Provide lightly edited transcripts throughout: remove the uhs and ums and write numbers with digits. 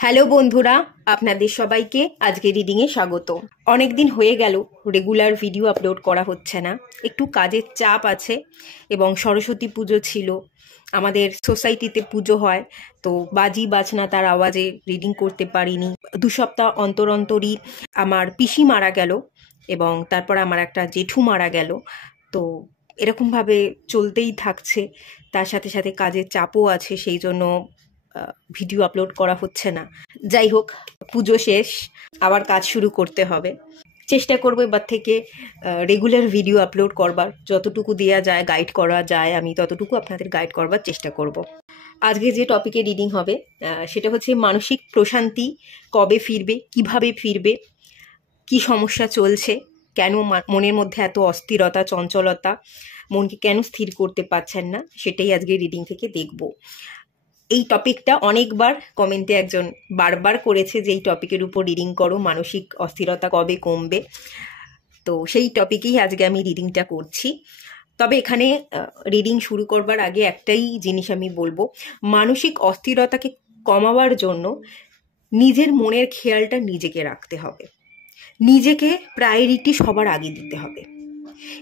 Hello বন্ধুরা, আপনাদের সবাইকে আজকে রিডিংয়ে স্বাগত। অনেক দিন হয়ে গেল রেগুলার ভিডিও আপলোড করা হচ্ছে না, একটু কাজের চাপ আছে এবং সরস্বতী পুজো ছিল, আমাদের সোসাইটিতে পুজো হয়, তো বাজি বাজনা তার আওয়াজে রিডিং করতে পারিনি। 2 সপ্তাহ অন্তর অন্তরই আমার পিসি মারা গেল এবং তারপর আমার একটা জেঠু মারা গেল, তো এরকমভাবে চলতেই থাকছে। তার সাথে সাথে কাজের চাপও আছে, সেই জন্য ভিডিও আপলোড করা হচ্ছে না। যাই হোক, পুজো শেষ, আবার কাজ শুরু করতে হবে। চেষ্টা করবো এবার থেকে রেগুলার ভিডিও আপলোড করবার, যতটুকু দেওয়া যায় গাইড করা যায় আমি ততটুকু আপনাদের গাইড করবার চেষ্টা করব। আজকে যে টপিকে রিডিং হবে সেটা হচ্ছে মানসিক প্রশান্তি কবে ফিরবে, কিভাবে ফিরবে, কি সমস্যা চলছে, কেন মনের মধ্যে এত অস্থিরতা চঞ্চলতা, মনকে কেন স্থির করতে পারছেন না, সেটাই আজকে রিডিং থেকে দেখব। এই টপিকটা অনেকবার কমেন্টে একজন বারবার করেছে যে এই টপিকের উপর রিডিং করো, মানসিক অস্থিরতা কবে কমবে। তো সেই টপিকেই আজকে আমি রিডিংটা করছি। তবে এখানে রিডিং শুরু করবার আগে একটাই জিনিস আমি বলবো, মানসিক অস্থিরতাকে কমাবার জন্য নিজের মনের খেয়ালটা নিজেকে রাখতে হবে, নিজেকে প্রায়োরিটি সবার আগে দিতে হবে।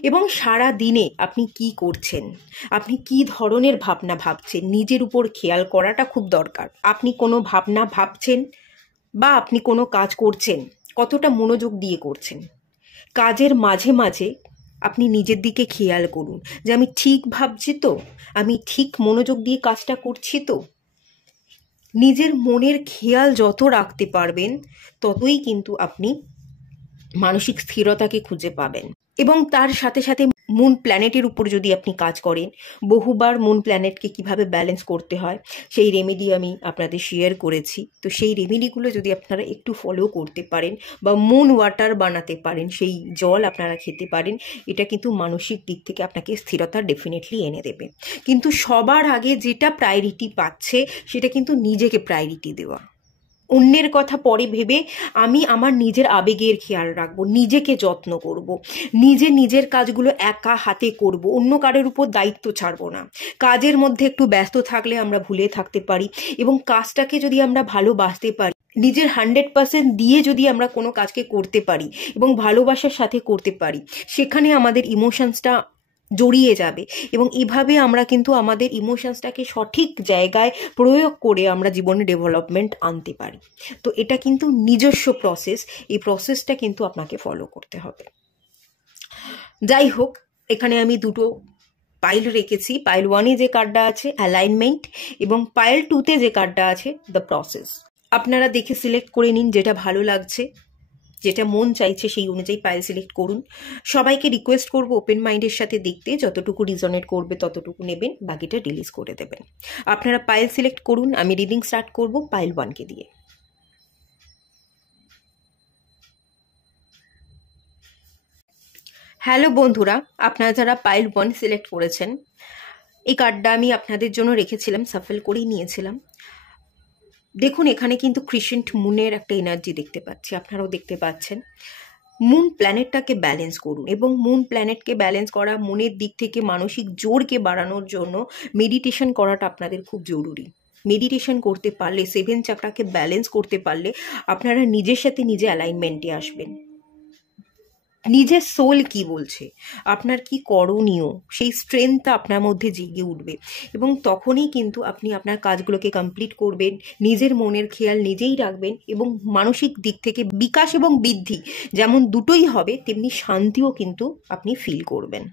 এবং সারা দিনে আপনি কি করছেন, আপনি কি ধরনের ভাবনা ভাবছেন, নিজের উপর খেয়াল করাটা খুব দরকার। আপনি কোনো ভাবনা ভাবছেন বা আপনি কোনো কাজ করছেন, কতটা মনোযোগ দিয়ে করছেন। কাজের মাঝে মাঝে আপনি নিজের দিকে খেয়াল করুন যে আমি ঠিক ভাবছি তো, আমি ঠিক মনোযোগ দিয়ে কাজটা করছি তো। নিজের মনের খেয়াল যত রাখতে পারবেন ততই কিন্তু আপনি মানসিক স্থিরতাকে খুঁজে পাবেন। এবং তার সাথে সাথে মুন প্ল্যানেটের উপর যদি আপনি কাজ করেন, বহুবার মুন প্ল্যানেটকে কিভাবে ব্যালেন্স করতে হয় সেই রেমেডি আমি আপনাদের শেয়ার করেছি। তো সেই রেমেডিগুলো যদি আপনারা একটু ফলো করতে পারেন বা মুন ওয়াটার বানাতে পারেন, সেই জল আপনারা খেতে পারেন, এটা কিন্তু মানসিক দিক থেকে আপনাকে স্থিরতা ডেফিনেটলি এনে দেবে। কিন্তু সবার আগে যেটা প্রায়োরিটি পাচ্ছে সেটা কিন্তু নিজেকে প্রায়োরিটি দেওয়া। অন্যের কথা পরে ভেবে আমি আমার নিজের আবেগের খেয়াল রাখবো, নিজেকে যত্ন করব, নিজের কাজগুলো একা হাতে করব, অন্য কারোর উপর দায়িত্ব ছাড়বো না। কাজের মধ্যে একটু ব্যস্ত থাকলে আমরা ভুলে থাকতে পারি, এবং কাজটাকে যদি আমরা ভালোবাসতে পারি, নিজের 100% দিয়ে যদি আমরা কোনো কাজকে করতে পারি এবং ভালোবাসার সাথে করতে পারি, সেখানে আমাদের ইমোশনসটা জড়িয়ে যাবে এবং এভাবে আমরা কিন্তু আমাদের ইমোশনসটাকে সঠিক জায়গায় প্রয়োগ করে আমরা জীবনে ডেভেলপমেন্ট আনতে পারি। তো এটা কিন্তু নিজস্ব প্রসেস, এই প্রসেসটা কিন্তু আপনাকে ফলো করতে হবে। যাই হোক, এখানে আমি দুটো পাইল রেখেছি। পাইল 1-এ যে কার্ডটা আছে অ্যালাইনমেন্ট, এবং পাইল 2-তে যে কার্ডটা আছে দ্য প্রসেস। আপনারা দেখে সিলেক্ট করে নিন যেটা ভালো লাগছে, যেটা মন চাইছে সেই অনুযায়ী পাইল সিলেক্ট করুন। সবাইকে রিকোয়েস্ট করব ওপেন মাইন্ডের সাথে দেখতে, যতটুকু রিজনেট করবে ততটুকু নেবেন, বাকিটা রিলিজ করে দেবেন। আপনারা পাইল সিলেক্ট করুন, আমি রিডিং স্টার্ট করব পাইল 1-কে দিয়ে। হ্যালো বন্ধুরা, আপনারা যারা পাইল 1 সিলেক্ট করেছেন, এই কার্ডটা আমি আপনাদের জন্য রেখেছিলাম, সাফল করেই নিয়েছিলাম। দেখুন, এখানে কিন্তু ক্রিসেন্ট মুনের একটা এনার্জি দেখতে পাচ্ছি, আপনারাও দেখতে পাচ্ছেন। মুন প্ল্যানেটটাকে ব্যালেন্স করুন, এবং মুন প্ল্যানেটকে ব্যালেন্স করা, মনের দিক থেকে মানসিক জোরকে বাড়ানোর জন্য মেডিটেশন করাটা আপনাদের খুব জরুরি। মেডিটেশন করতে পারলে, 7 চাকরাকে ব্যালেন্স করতে পারলে আপনারা নিজের সাথে নিজে অ্যালাইনমেন্টে আসবেন। নিজের সোল কি বলছে, আপনার কি করণীয়, সেই স্ট্রেংথটা আপনার মধ্যে জেগে উঠবে, এবং তখনই কিন্তু আপনি আপনার কাজগুলোকে কমপ্লিট করবেন, নিজের মনের খেয়াল নিজেই রাখবেন, এবং মানসিক দিক থেকে বিকাশ এবং বৃদ্ধি যেমন দুটোই হবে, তেমনি শান্তিও কিন্তু আপনি ফিল করবেন।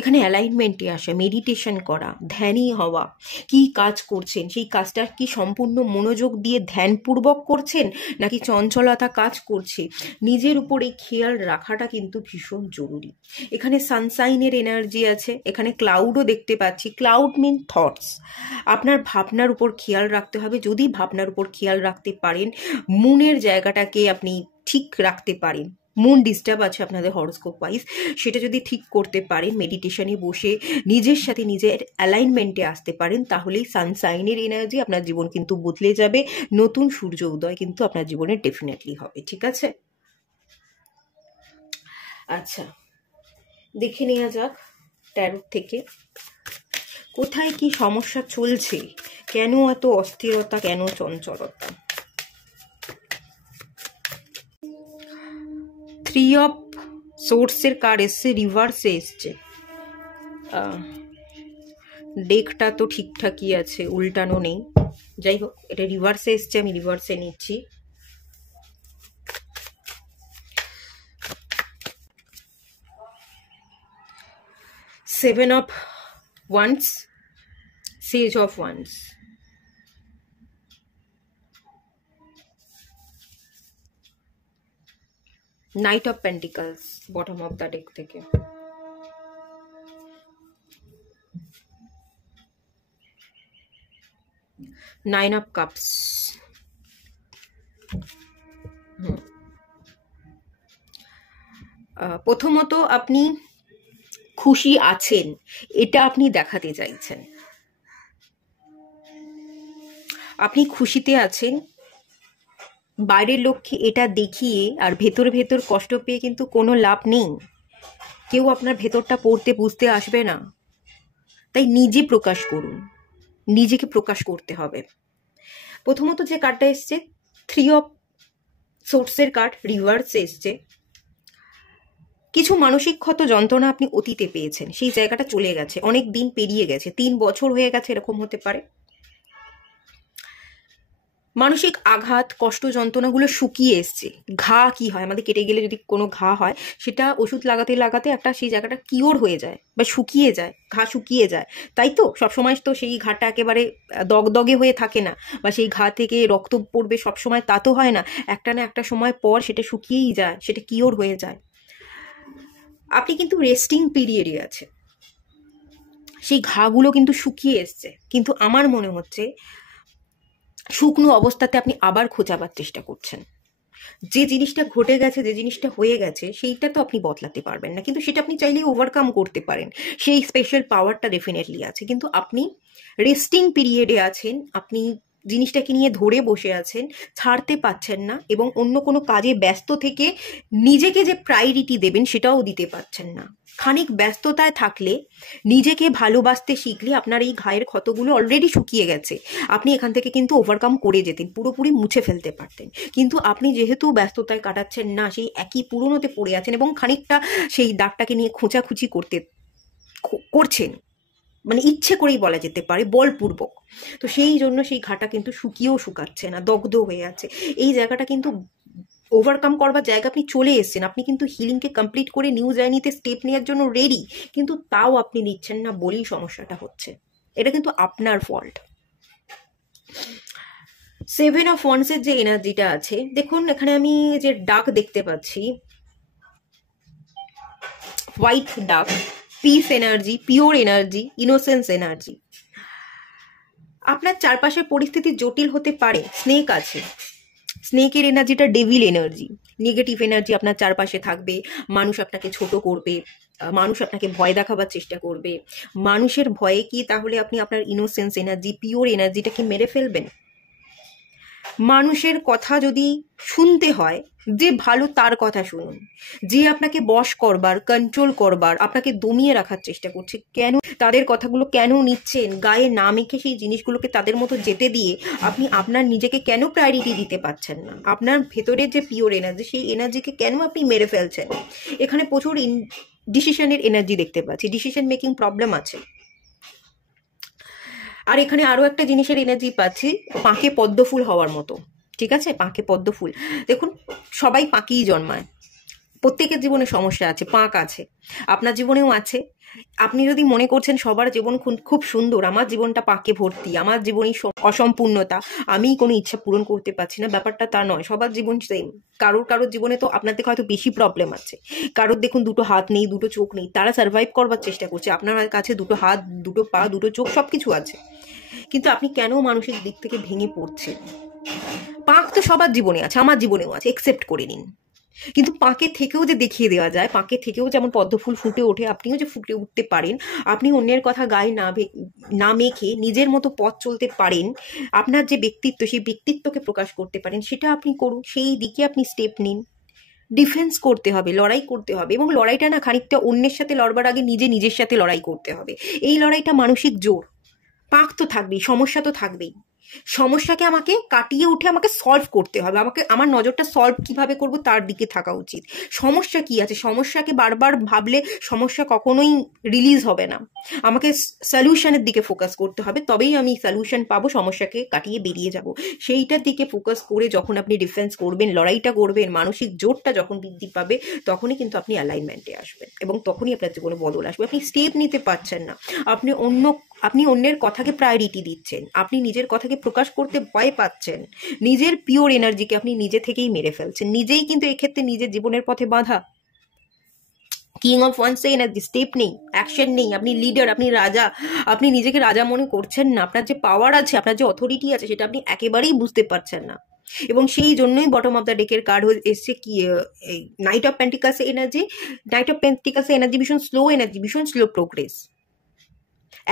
এখানে অ্যালাইনমেন্টে আসে মেডিটেশন করা, ধ্যানই হওয়া। কি কাজ করছেন, সেই কাজটা কি সম্পূর্ণ মনোযোগ দিয়ে ধ্যানপূর্বক করছেন, নাকি চঞ্চলতা কাজ করছে, নিজের উপরে খেয়াল রাখাটা কিন্তু ভীষণ জরুরি। এখানে সানশাইনের এনার্জি আছে, এখানে ক্লাউডও দেখতে পাচ্ছি। ক্লাউড মিন থটস। আপনার ভাবনার উপর খেয়াল রাখতে হবে। যদি ভাবনার উপর খেয়াল রাখতে পারেন, মুনের জায়গাটাকে আপনি ঠিক রাখতে পারেন, মুন ডিস্টার্ব আছে আপনাদের হরোস্কোপ ওয়াইজ, সেটা যদি ঠিক করতে পারেন, মেডিটেশনে বসে নিজের সাথে নিজের অ্যালাইনমেন্টে আসতে পারেন, তাহলেই সানশাইনের এনার্জি আপনার জীবন কিন্তু বদলে যাবে। নতুন সূর্য উদয় কিন্তু আপনার জীবনে ডেফিনেটলি হবে। ঠিক আছে, আচ্ছা দেখে নেওয়া যাক ট্যারোট থেকে কোথায় কি সমস্যা চলছে, কেন এত অস্থিরতা, কেন চঞ্চলতা। 3 অফ সোর্সের কার্ড এসছে, রিভার্সে এসছে। ডেকটা তো ঠিকঠাকই আছে, উল্টানো নেই। যাই হোক, এটা রিভার্সে এসছে, আমি রিভার্সে নিচ্ছি। Seven of wands, sage of wands, knight of pentacles bottom of the deck থেকে। Nine of cups. প্রথমত আপনি খুশি আছেন, এটা আপনি দেখাতে চাইছেন। আপনি খুশিতে আছেন, বাইরের লোককে এটা দেখিয়ে আর ভেতর ভেতর কষ্ট পেয়ে কিন্তু কোনো লাভ নেই। কেউ আপনার ভেতরটা পড়তে বুঝতে আসবে না। তাই নিজে প্রকাশ করুন, নিজেকে প্রকাশ করতে হবে। প্রথমত যে কার্ডটা এসছে, 3 অফ সোর্সের কার্ড, রিভার্স এসছে। কিছু মানসিক ক্ষত যন্ত্রণা আপনি অতীতে পেয়েছেন, সেই জায়গাটা চলে গেছে, অনেক দিন পেরিয়ে গেছে, 3 বছর হয়ে গেছে, এরকম হতে পারে। মানসিক আঘাত, কষ্ট, যন্ত্রণাগুলো শুকিয়ে এসছে। ঘা কি হয়, আমাদের কেটে গেলে যদি কোনো ঘা হয়, সেটা ওষুধ লাগাতে লাগাতে একটা সেই জায়গাটা কিওর হয়ে যায় বা শুকিয়ে যায়, ঘা শুকিয়ে যায়, তাই তো? সবসময় তো সেই ঘাটা একেবারে দগদগে হয়ে থাকে না, বা সেই ঘা থেকে রক্ত পড়বে সবসময়, তা তো হয় না। একটা না একটা সময় পর সেটা শুকিয়েই যায়, সেটা কিওর হয়ে যায়। আপনি কিন্তু রেস্টিং পিরিয়ডে আছে, সেই ঘাগুলো কিন্তু শুকিয়ে এসছে, কিন্তু আমার মনে হচ্ছে শুকনো অবস্থাতে আপনি আবার খোঁচাবার চেষ্টা করছেন। যে জিনিসটা ঘটে গেছে, যে জিনিসটা হয়ে গেছে, সেইটা তো আপনি বদলাতে পারবেন না, কিন্তু সেটা আপনি চাইলেই ওভারকাম করতে পারেন। সেই স্পেশাল পাওয়ারটা ডেফিনেটলি আছে, কিন্তু আপনি রেস্টিং পিরিয়ডে আছেন। আপনি জিনিসটাকে নিয়ে ধরে বসে আছেন, ছাড়তে পাচ্ছেন না, এবং অন্য কোনো কাজে ব্যস্ত থেকে নিজেকে যে প্রায়োরিটি দেবেন সেটাও দিতে পারছেন না। খানিক ব্যস্ততায় থাকলে, নিজেকে ভালোবাসতে শিখলে আপনার এই ঘায়ের ক্ষতগুলো অলরেডি শুকিয়ে গেছে। আপনি এখান থেকে কিন্তু ওভারকাম করে যেতেন, পুরোপুরি মুছে ফেলতে পারতেন। কিন্তু আপনি যেহেতু ব্যস্ততায় কাটাচ্ছেন না, সেই একই পুরনোতে পড়ে আছেন, এবং খানিকটা সেই দাগটাকে নিয়ে খোঁচাখুচি করছেন, মানে ইচ্ছে করেই বলা যেতে পারে, বলপূর্বক। তো সেই জন্য সেই ঘাটা কিন্তু শুকিয়েও শুকাচ্ছে না, দগ্ধ হয়ে আছে। এই জায়গাটা কিন্তু ওভারকাম করবার জায়গা আপনি চলে এসেছেন। আপনি কিন্তু হিলিংকে কমপ্লিট করে নিউ জার্নিতে স্টেপ নেওয়ার জন্য রেডি, কিন্তু তাও আপনি নিচ্ছেন না বলেই সমস্যাটা হচ্ছে। এটা কিন্তু আপনার ফল্ট। 7 অফ ওয়ান্সের যে এনার্জিটা আছে, দেখুন এখানে আমি যে ডাক দেখতে পাচ্ছি, হোয়াইট ডাক, piece energy, pure energy, innocence energy. আপনার চারপাশের পরিস্থিতি জটিল হতে পারে, স্নেক আছে, স্নেকের এনার্জিটা ডেভিল এনার্জি। নেগেটিভ এনার্জি আপনার চারপাশে থাকবে, মানুষ আপনাকে ছোট করবে, মানুষ আপনাকে ভয় দেখাবার চেষ্টা করবে। মানুষের ভয়ে কি তাহলে আপনি আপনার ইনোসেন্স এনার্জি, পিওর এনার্জিটাকে মেরে ফেলবেন? মানুষের কথা যদি শুনতে হয়, যে ভালো তার কথা শুনুন। যে আপনাকে বশ করবার, কন্ট্রোল করবার, আপনাকে দমিয়ে রাখার চেষ্টা করছে, কেন তাদের কথাগুলো কেন নিচ্ছেন? গায়ে না মেখে সেই জিনিসগুলোকে তাদের মতো যেতে দিয়ে আপনি আপনার নিজেকে কেন প্রায়োরিটি দিতে পারছেন না? আপনার ভেতরের যে পিওর এনার্জি, সেই এনার্জিকে কেন আপনি মেরে ফেলছেন? এখানে প্রচুর ডিসিশনের এনার্জি দেখতে পাচ্ছি, ডিসিশন মেকিং প্রবলেম আছে। আর এখানে আরো একটা জিনিসের এনার্জি পাচ্ছি, পাঁকে পদ্মফুল হওয়ার মতো। ঠিক আছে, পাঁকে পদ্মফুল। দেখুন, সবাই পাঁকেই জন্মায়, প্রত্যেকের জীবনে সমস্যা আছে, পাঁক আছে, আপনার জীবনেও আছে। আপনি যদি মনে করছেন সবার জীবন খুব সুন্দর, আমার জীবনটা পাঁকে ভর্তি, আমার জীবনই অসম্পূর্ণতা, আমি কোনো ইচ্ছা পূরণ করতে পারছি না, ব্যাপারটা তা নয়। সবার জীবন সেম। কারোর জীবনে তো আপনার থেকে হয়তো বেশি প্রবলেম আছে। কারোর দেখুন দুটো হাত নেই, দুটো চোখ নেই, তারা সার্ভাইভ করবার চেষ্টা করছে। আপনার কাছে দুটো হাত, দুটো পা, দুটো চোখ, সবকিছু আছে, কিন্তু আপনি কেন মানসিক দিক থেকে ভেঙে পড়ছেন? পাঁক তো সবার জীবনে আছে, আমার জীবনেও আছে, একসেপ্ট করে নিন। কিন্তু পাঁকে থেকেও যে দেখিয়ে দেওয়া যায়, পাঁকে থেকেও যেমন পদ্মফুল ফুটে ওঠে, আপনিও যে ফুটে উঠতে পারেন, আপনি অন্যের কথা গায়ে না মেখে নিজের মতো পথ চলতে পারেন, আপনার যে ব্যক্তিত্ব, সেই ব্যক্তিত্বকে প্রকাশ করতে পারেন, সেটা আপনি করুন, সেই দিকে আপনি স্টেপ নিন। ডিফেন্স করতে হবে, লড়াই করতে হবে, এবং লড়াইটা না খানিকটা অন্যের সাথে লড়বার আগে নিজের সাথে লড়াই করতে হবে। এই লড়াইটা মানসিক জোর, পাক তো থাকবেই, সমস্যা তো থাকবেই। সমস্যাকে আমাকে কাটিয়ে উঠে আমাকে সলভ করতে হবে, আমাকে আমার নজরটা সলভ কিভাবে করব তার দিকে থাকা উচিত। সমস্যা কি আছে, সমস্যাকে বারবার ভাবলে সমস্যা কখনোই রিলিজ হবে না, আমাকে সলিউশনের দিকে ফোকাস করতে হবে, তবেই আমি সলিউশন পাবো, সমস্যাকে কাটিয়ে বেরিয়ে যাব। সেইটার দিকে ফোকাস করে যখন আপনি ডিফেন্স করবেন, লড়াইটা করবেন, মানসিক জোরটা যখন বৃদ্ধি পাবে, তখনই কিন্তু আপনি অ্যালাইনমেন্টে আসবেন এবং তখনই আপনার জীবনে বদল আসবে। আপনি স্টেপ নিতে পারছেন না, আপনি অন্যের কথাকে প্রায়োরিটি দিচ্ছেন, আপনি নিজের কথাকে প্রকাশ করতে ভয় পাচ্ছেন, নিজের পিওর এনার্জিকে আপনি নিজে থেকেই মেরে ফেলছেন, নিজেই কিন্তু এক্ষেত্রে নিজের জীবনের পথে বাধা। কিং অফ ওয়ান্সে এনার্জি, স্টেপ নেই, অ্যাকশন নেই, আপনি লিডার, আপনি রাজা, আপনি নিজেকে রাজা মনে করছেন না, আপনার যে পাওয়ার আছে, আপনার যে অথরিটি আছে, সেটা আপনি একেবারেই বুঝতে পারছেন না। এবং সেই জন্যই বটম অফ দ্য ডেকের কার্ড এসছে কি, এই নাইট অফ পেন্টিকালসের এনার্জি। নাইট অফ পেন্টিকালসের এনার্জি ভীষণ স্লো এনার্জি, ভীষণ স্লো প্রোগ্রেস,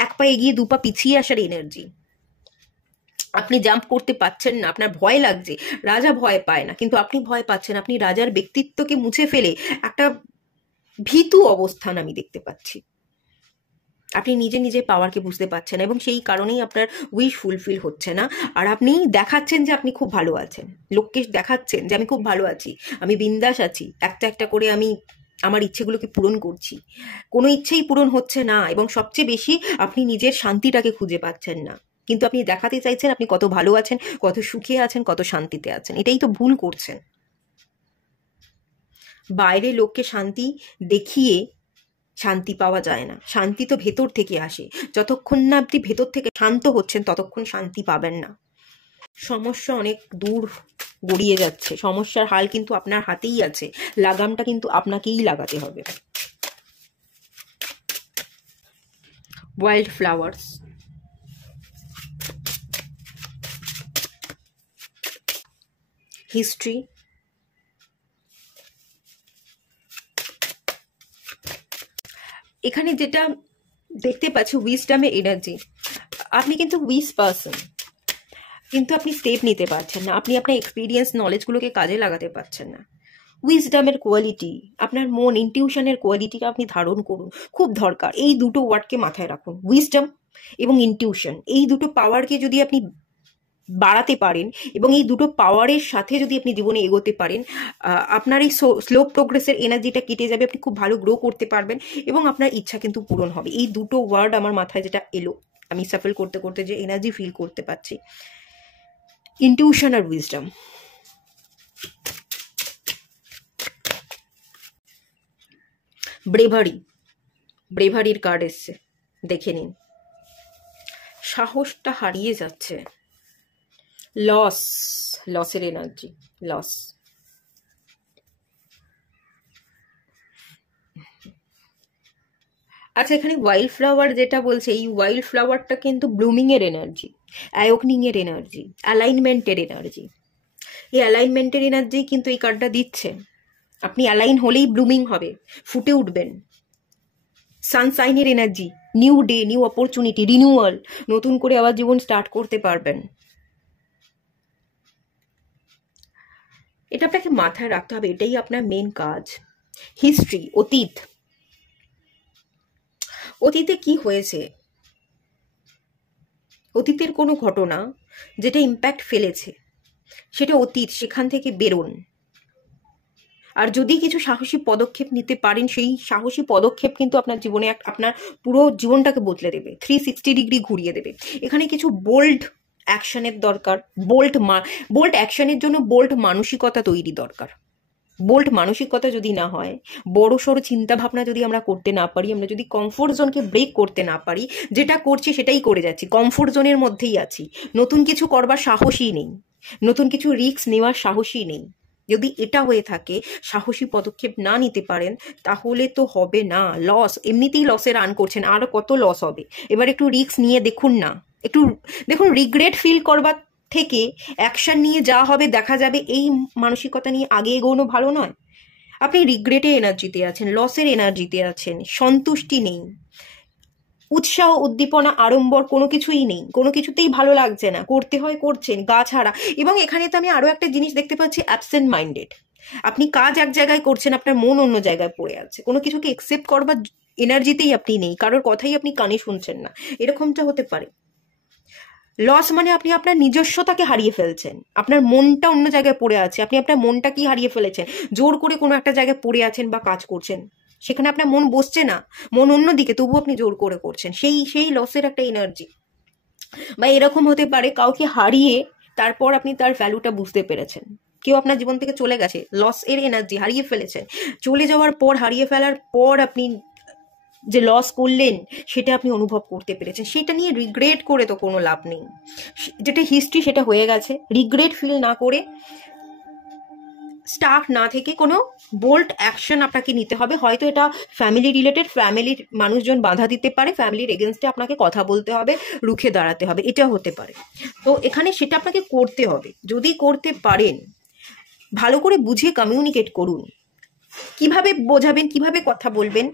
এক পা এগিয়ে দু পা পিছিয়ে আসার এনার্জি। আপনি জাম্প করতে পাচ্ছেন না, আপনার ভয় লাগছে। রাজা ভয় পায় না, কিন্তু আপনি ভয় পাচ্ছেন, আপনি রাজার ব্যক্তিত্বকে মুছে ফেলে একটা ভীতু অবস্থান আমি দেখতে পাচ্ছি। আপনি নিজে পাওয়ারকে বুঝতে পারছেন এবং সেই কারণেই আপনার উইশ ফুলফিল হচ্ছে না। আর আপনি দেখাচ্ছেন যে আপনি খুব ভালো আছেন, লোককে দেখাচ্ছেন যে আমি খুব ভালো আছি, আমি বিন্দাস আছি, একটা একটা করে আমি আমার ইচ্ছেগুলোকে পূরণ করছি। কোনো ইচ্ছেই পূরণ হচ্ছে না এবং সবচেয়ে বেশি আপনি নিজের শান্তিটাকে খুঁজে পাচ্ছেন না, কিন্তু আপনি দেখাতে চাইছেন আপনি কত ভালো আছেন, কত সুখে আছেন, কত শান্তিতে আছেন। এটাই তো ভুল করছেন। বাইরে লোককে শান্তি দেখিয়ে শান্তি পাওয়া যায় না, শান্তি তো ভেতর থেকে আসে। যতক্ষণ না আপনি ভেতর থেকে শান্ত হচ্ছেন ততক্ষণ শান্তি পাবেন না। সমস্যা অনেক দূর গড়িয়ে যাচ্ছে, সমস্যার হাল কিন্তু আপনার হাতেই আছে, লাগামটা কিন্তু আপনাকেই লাগাতে হবে। ওয়াইল্ড ফ্লাওয়ার্স, হিস্ট্রি, এখানে যেটা দেখতে পাচ্ছি উইজডামের এনার্জি। আপনি কিন্তু উইজ পারসন, কিন্তু আপনি স্টেপ নিতে পারছেন না, আপনি আপনার এক্সপিরিয়েন্স নলেজগুলোকে কাজে লাগাতে পারছেন না। উইজডামের কোয়ালিটি, আপনার মন ইনটিউশনের কোয়ালিটিটা আপনি ধারণ করুন, খুব দরকার। এই দুটো ওয়ার্ডকে মাথায় রাখুন, উইজডাম এবং ইনটিউশন। এই দুটো পাওয়ারকে যদি আপনি বাড়াতে পারেন এবং এই দুটো পাওয়ারের সাথে যদি আপনি জীবনে এগোতে পারেন, আপনার এই স্লো প্রোগ্রেসের এনার্জিটা কেটে যাবে, আপনি খুব ভালো গ্রো করতে পারবেন এবং আপনার ইচ্ছা কিন্তু পূরণ হবে। এই দুটো ওয়ার্ড আমার মাথায় যেটা এলো, আমি সাফল করতে করতে যে এনার্জি ফিল করতে পারছি, ইনটিউশন আর উইজডম। ব্রেভারির কার্ড এসছে, দেখে নিন। সাহসটা হারিয়ে যাচ্ছে, লসের এনার্জি, লস। আচ্ছা, এখানে ওয়াইল্ড ফ্লাওয়ার যেটা বলছে, এই ওয়াইল্ড ফ্লাওয়ারটা কিন্তু ব্লুমিং এর এনার্জি, অ্যাওয়েকনিং এর এনার্জি, অ্যালাইনমেন্টের এনার্জি। এই অ্যালাইনমেন্টের এনার্জি কিন্তু এই কার্ডটা দিচ্ছে। আপনি অ্যালাইন হলেই ব্লুমিং হবে, ফুটে উঠবেন। সানশাইনের energy, new day, new opportunity, renewal, নতুন করে আবার জীবন স্টার্ট করতে পারবেন। এটা আপনাকে মাথায় রাখতে হবে, এটাই আপনার মেন কাজ। হিস্ট্রি, অতীতে কি হয়েছে, অতীতের কোনো ঘটনা যেটা ইম্প্যাক্ট ফেলেছে সেটা অতীত, সেখান থেকে বেরোন। আর যদি কিছু সাহসী পদক্ষেপ নিতে পারেন, সেই সাহসী পদক্ষেপ কিন্তু আপনার জীবনে আপনার পুরো জীবনটাকে বদলে দেবে, 360 ডিগ্রি ঘুরিয়ে দেবে। এখানে কিছু বোল্ড অ্যাকশনের দরকার, বোল্ড অ্যাকশনের জন্য বোল্ড মানসিকতা তৈরি দরকার। বোল্ড মানসিকতা যদি না হয়, বড় সড়ো চিন্তা ভাবনা যদি আমরা করতে না পারি, আমরা যদি কমফোর্ট জোনকে ব্রেক করতে না পারি, যেটা করছি সেটাই করে যাচ্ছি, কমফোর্ট জোনের মধ্যেই আছি, নতুন কিছু করবার সাহসই নেই, নতুন কিছু রিস্ক নেওয়ার সাহসই নেই, যদি এটা হয়ে থাকে, সাহসী পদক্ষেপ না নিতে পারেন, তাহলে তো হবে না। লস, এমনিতেই লসে রান করছেন, আরো কত লস হবে। এবার একটু রিস্ক নিয়ে দেখুন না, একটু দেখুন, রিগ্রেট ফিল করবার থেকে অ্যাকশন নিয়ে যা হবে দেখা যাবে, এই মানসিকতা নিয়ে আগে এগোনো ভালো নয়। আপনি রিগ্রেটের এনার্জিতে আছেন, লসের এনার্জিতে আছেন, সন্তুষ্টি নেই, উৎসাহ, উদ্দীপনা, আড়ম্বর কোনো কিছুই নেই, কোনো কিছুতেই ভালো লাগছে না, করতে হয় করছেন গা ছাড়া। এবং এখানে তো আমি আরো একটা জিনিস দেখতে পাচ্ছি, অ্যাবসেন্ট মাইন্ডেড। আপনি কাজ এক জায়গায় করছেন, আপনার মন অন্য জায়গায় পড়ে আছে, কোনো কিছুকে একসেপ্ট করবার এনার্জিতেই আপনি নেই, কারোর কথাই আপনি কানে শুনছেন না, এরকমটা হতে পারে। লস মানে আপনি আপনার নিজস্বতাকে হারিয়ে ফেলছেন, আপনার মনটা অন্য জায়গায় পড়ে আছে, আপনি আপনার মনটা কি হারিয়ে ফেলেছেন, জোর করে কোনো একটা জায়গায় পড়ে আছেন বা কাজ করছেন, সেখানে আপনার মন বসছে না, মন অন্যদিকে, তবু আপনি জোর করে করছেন, সেই লসের একটা এনার্জি। বা এরকম হতে পারে কাউকে হারিয়ে তারপর আপনি তার ভ্যালুটা বুঝতে পেরেছেন, কেউ আপনার জীবন থেকে চলে গেছে, লস এর এনার্জি হারিয়ে ফেলেছেন, চলে যাওয়ার পর, হারিয়ে ফেলার পর আপনি যে লস করলেন সেটা আপনি অনুভব করতে পেরেছেন, সেটা নিয়ে রিগ্রেট করে তো কোনো লাভ নেই, যেটা হিস্ট্রি সেটা হয়ে গেছে, রিগ্রেট ফিল না করে, স্টাক না থেকে কোনো বোল্ড অ্যাকশন আপনাকে নিতে হবে। হয়তো এটা ফ্যামিলি রিলেটেড, ফ্যামিলির মানুষজন বাধা দিতে পারে, ফ্যামিলির এগেনস্টে আপনাকে কথা বলতে হবে, রুখে দাঁড়াতে হবে, এটা হতে পারে। তো এখানে সেটা আপনাকে করতে হবে, যদি করতে পারেন ভালো করে বুঝিয়ে কমিউনিকেট করুন, কিভাবে বোঝাবেন, কিভাবে কথা বলবেন,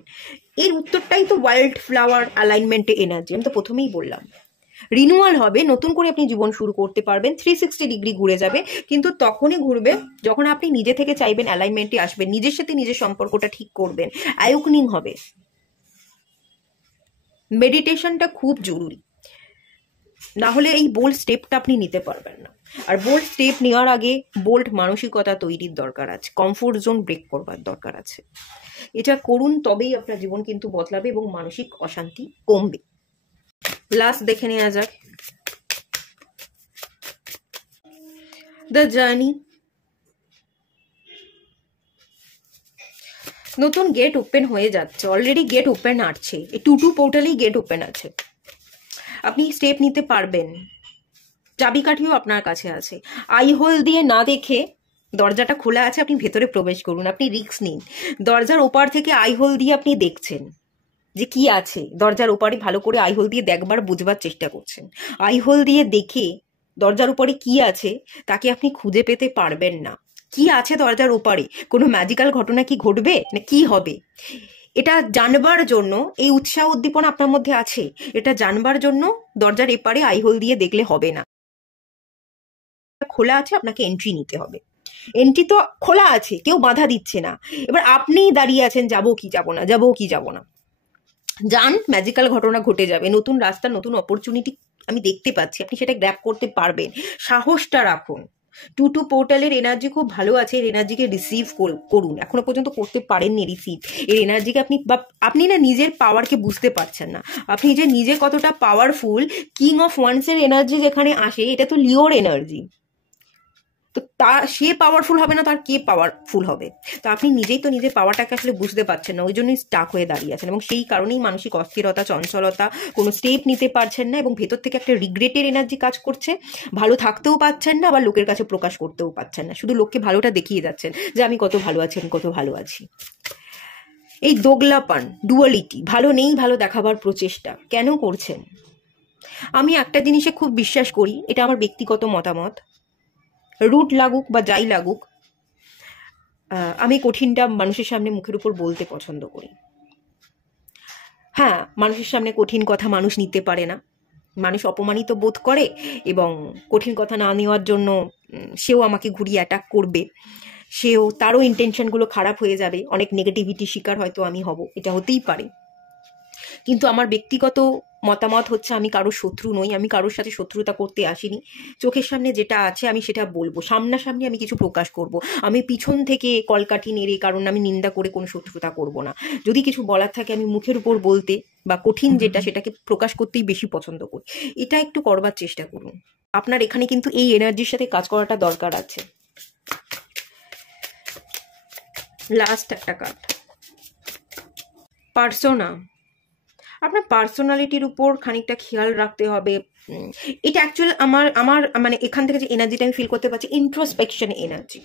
এর উত্তরটাই তো ওয়াইল্ড ফ্লাওয়ার অ্যালাইনমেন্টে এনার্জি, আমি তো প্রথমেই বললাম। রিনিউয়াল হবে, নতুন করে আপনি জীবন শুরু করতে পারবেন, 360 ডিগ্রি ঘুরে যাবে, কিন্তু তখনই ঘুরবে যখন আপনি নিজে থেকে চাইবেন, অ্যালাইনমেন্টে আসবেন, নিজের সাথে নিজের সম্পর্কটা ঠিক করবেন, অ্যাওয়েকনিং হবে। মেডিটেশনটা খুব জরুরি, না হলে এই বোল্ড স্টেপটা আপনি নিতে পারবেন না। আর বোল্ড স্টেপ নেওয়ার আগে বোল্ড মানসিকতা তৈরির দরকার আছে, কমফোর্ট জোন ব্রেক করবার দরকার আছে। এটা করুন, তবেই আপনার জীবন কিন্তু বদলাবে এবং মানসিক অশান্তি কমবে। লাস্ট দেখে নেওয়া যাক দ্য জার্নি। নতুন গেট ওপেন হয়ে যাচ্ছে, অলরেডি গেট ওপেন আছে, এই 2-2 পোর্টালেই গেট ওপেন আছে, আপনি স্টেপ নিতে পারবেন, চাবিকাঠিও আপনার কাছে আছে। আই হোল দিয়ে না দেখে, দরজাটা খোলা আছে, আপনি ভেতরে প্রবেশ করুন, আপনি রিস্ক নিন। দরজার ওপার থেকে আই হোল দিয়ে আপনি দেখছেন যে কি আছে, দরজার ওপারে ভালো করে আই হোল দিয়ে দেখবার, বুঝবার চেষ্টা করছেন। আই হোল দিয়ে দেখে দরজার উপরে কি আছে তাকে আপনি খুঁজে পেতে পারবেন না। কি আছে দরজার ওপারে, কোনো ম্যাজিক্যাল ঘটনা কি ঘটবে না কি হবে, এটা জানবার জন্য এই উৎসাহ উদ্দীপনা আপনার মধ্যে আছে, এটা জানবার জন্য দরজার এপারে আই হোল দিয়ে দেখলে হবে না, খোলা আছে, আপনাকে এন্ট্রি নিতে হবে। এন্ট্রি তো খোলা আছে, কেউ বাধা দিচ্ছে না, এবার আপনিই দাঁড়িয়ে আছেন, যাবো কি যাবো না, যাবো কি যাবো না। যান, ম্যাজিক্যাল ঘটনা ঘটে যাবে, নতুন রাস্তা, নতুন অপরচুনিটি আমি দেখতে পাচ্ছি, আপনি সেটা গ্র্যাব করতে পারবেন, সাহসটা রাখুন। 2-2 পোর্টালের এনার্জি খুব ভালো আছে, এর এনার্জিকে রিসিভ করুন, এখনো পর্যন্ত করতে পারেননি রিসিভ, এর এনার্জিকে আপনি না নিজের পাওয়ারকে বুঝতে পারছেন না, আপনি যে নিজে কতটা পাওয়ারফুল, কিং অফ ওয়ান্সের এনার্জি যেখানে আসে, এটা তো লিওর এনার্জি, তো সে পাওয়ারফুল হবে না, তার কে পাওয়ারফুল হবে? তো আপনি নিজেই তো নিজের পাওয়ারটাকে আসলে বুঝতে পারছেন না, ওই জন্যই স্টাক হয়ে দাঁড়িয়ে আছেন, এবং সেই কারণেই মানসিক অস্থিরতা, চঞ্চলতা, কোনো স্টেপ নিতে পারছেন না, এবং ভেতর থেকে একটা রিগ্রেটের এনার্জি কাজ করছে, ভালো থাকতেও পারছেন না, আবার লোকের কাছে প্রকাশ করতেও পারছেন না, শুধু লোককে ভালোটা দেখিয়ে যাচ্ছেন যে আমি কত ভালো আছি, আমি কত ভালো আছি। এই দোগলাপান, ডুয়ালিটি, ভালো নেই ভালো দেখাবার প্রচেষ্টা কেন করছেন? আমি একটা জিনিসে খুব বিশ্বাস করি, এটা আমার ব্যক্তিগত মতামত, রুট লাগুক বা যাই লাগুক, আমি কঠিনটা মানুষের সামনে মুখের উপর বলতে পছন্দ করি। হ্যাঁ, মানুষের সামনে কঠিন কথা মানুষ নিতে পারে না, মানুষ অপমানিত বোধ করে, এবং কঠিন কথা না নেওয়ার জন্য সেও আমাকে ঘুরিয়ে অ্যাটাক করবে, তারও ইন্টেনশনগুলো খারাপ হয়ে যাবে, অনেক নেগেটিভিটি শিকার হয়তো আমি হব, এটা হতেই পারে। কিন্তু আমার ব্যক্তিগত মতামত হচ্ছে, আমি কারোর শত্রু নই, আমি কারোর সাথে শত্রুতা করতে আসিনি, চোখের সামনে যেটা আছে আমি সেটা বলবো, সামনাসামনি আমি কিছু প্রকাশ করব, আমি পিছন থেকে কলকাঠি নেড়ে, কারণ আমি নিন্দা করে কোনো শত্রুতা করব না। যদি কিছু বলার থাকে আমি মুখের উপর বলতে, বা কঠিন যেটা সেটাকে প্রকাশ করতেই বেশি পছন্দ করি, এটা একটু করবার চেষ্টা করুন। আপনার এখানে কিন্তু এই এনার্জির সাথে কাজ করাটা দরকার আছে। লাস্ট একটা কার্ড, পার্সোনা। আপনার পার্সোনালিটির উপর খানিকটা খেয়াল রাখতে হবে। এটা অ্যাকচুয়ালি আমার মানে এখান থেকে যে এনার্জিটা আমি ফিল করতে পারছি, ইন্ট্রোস্পেকশন এনার্জি,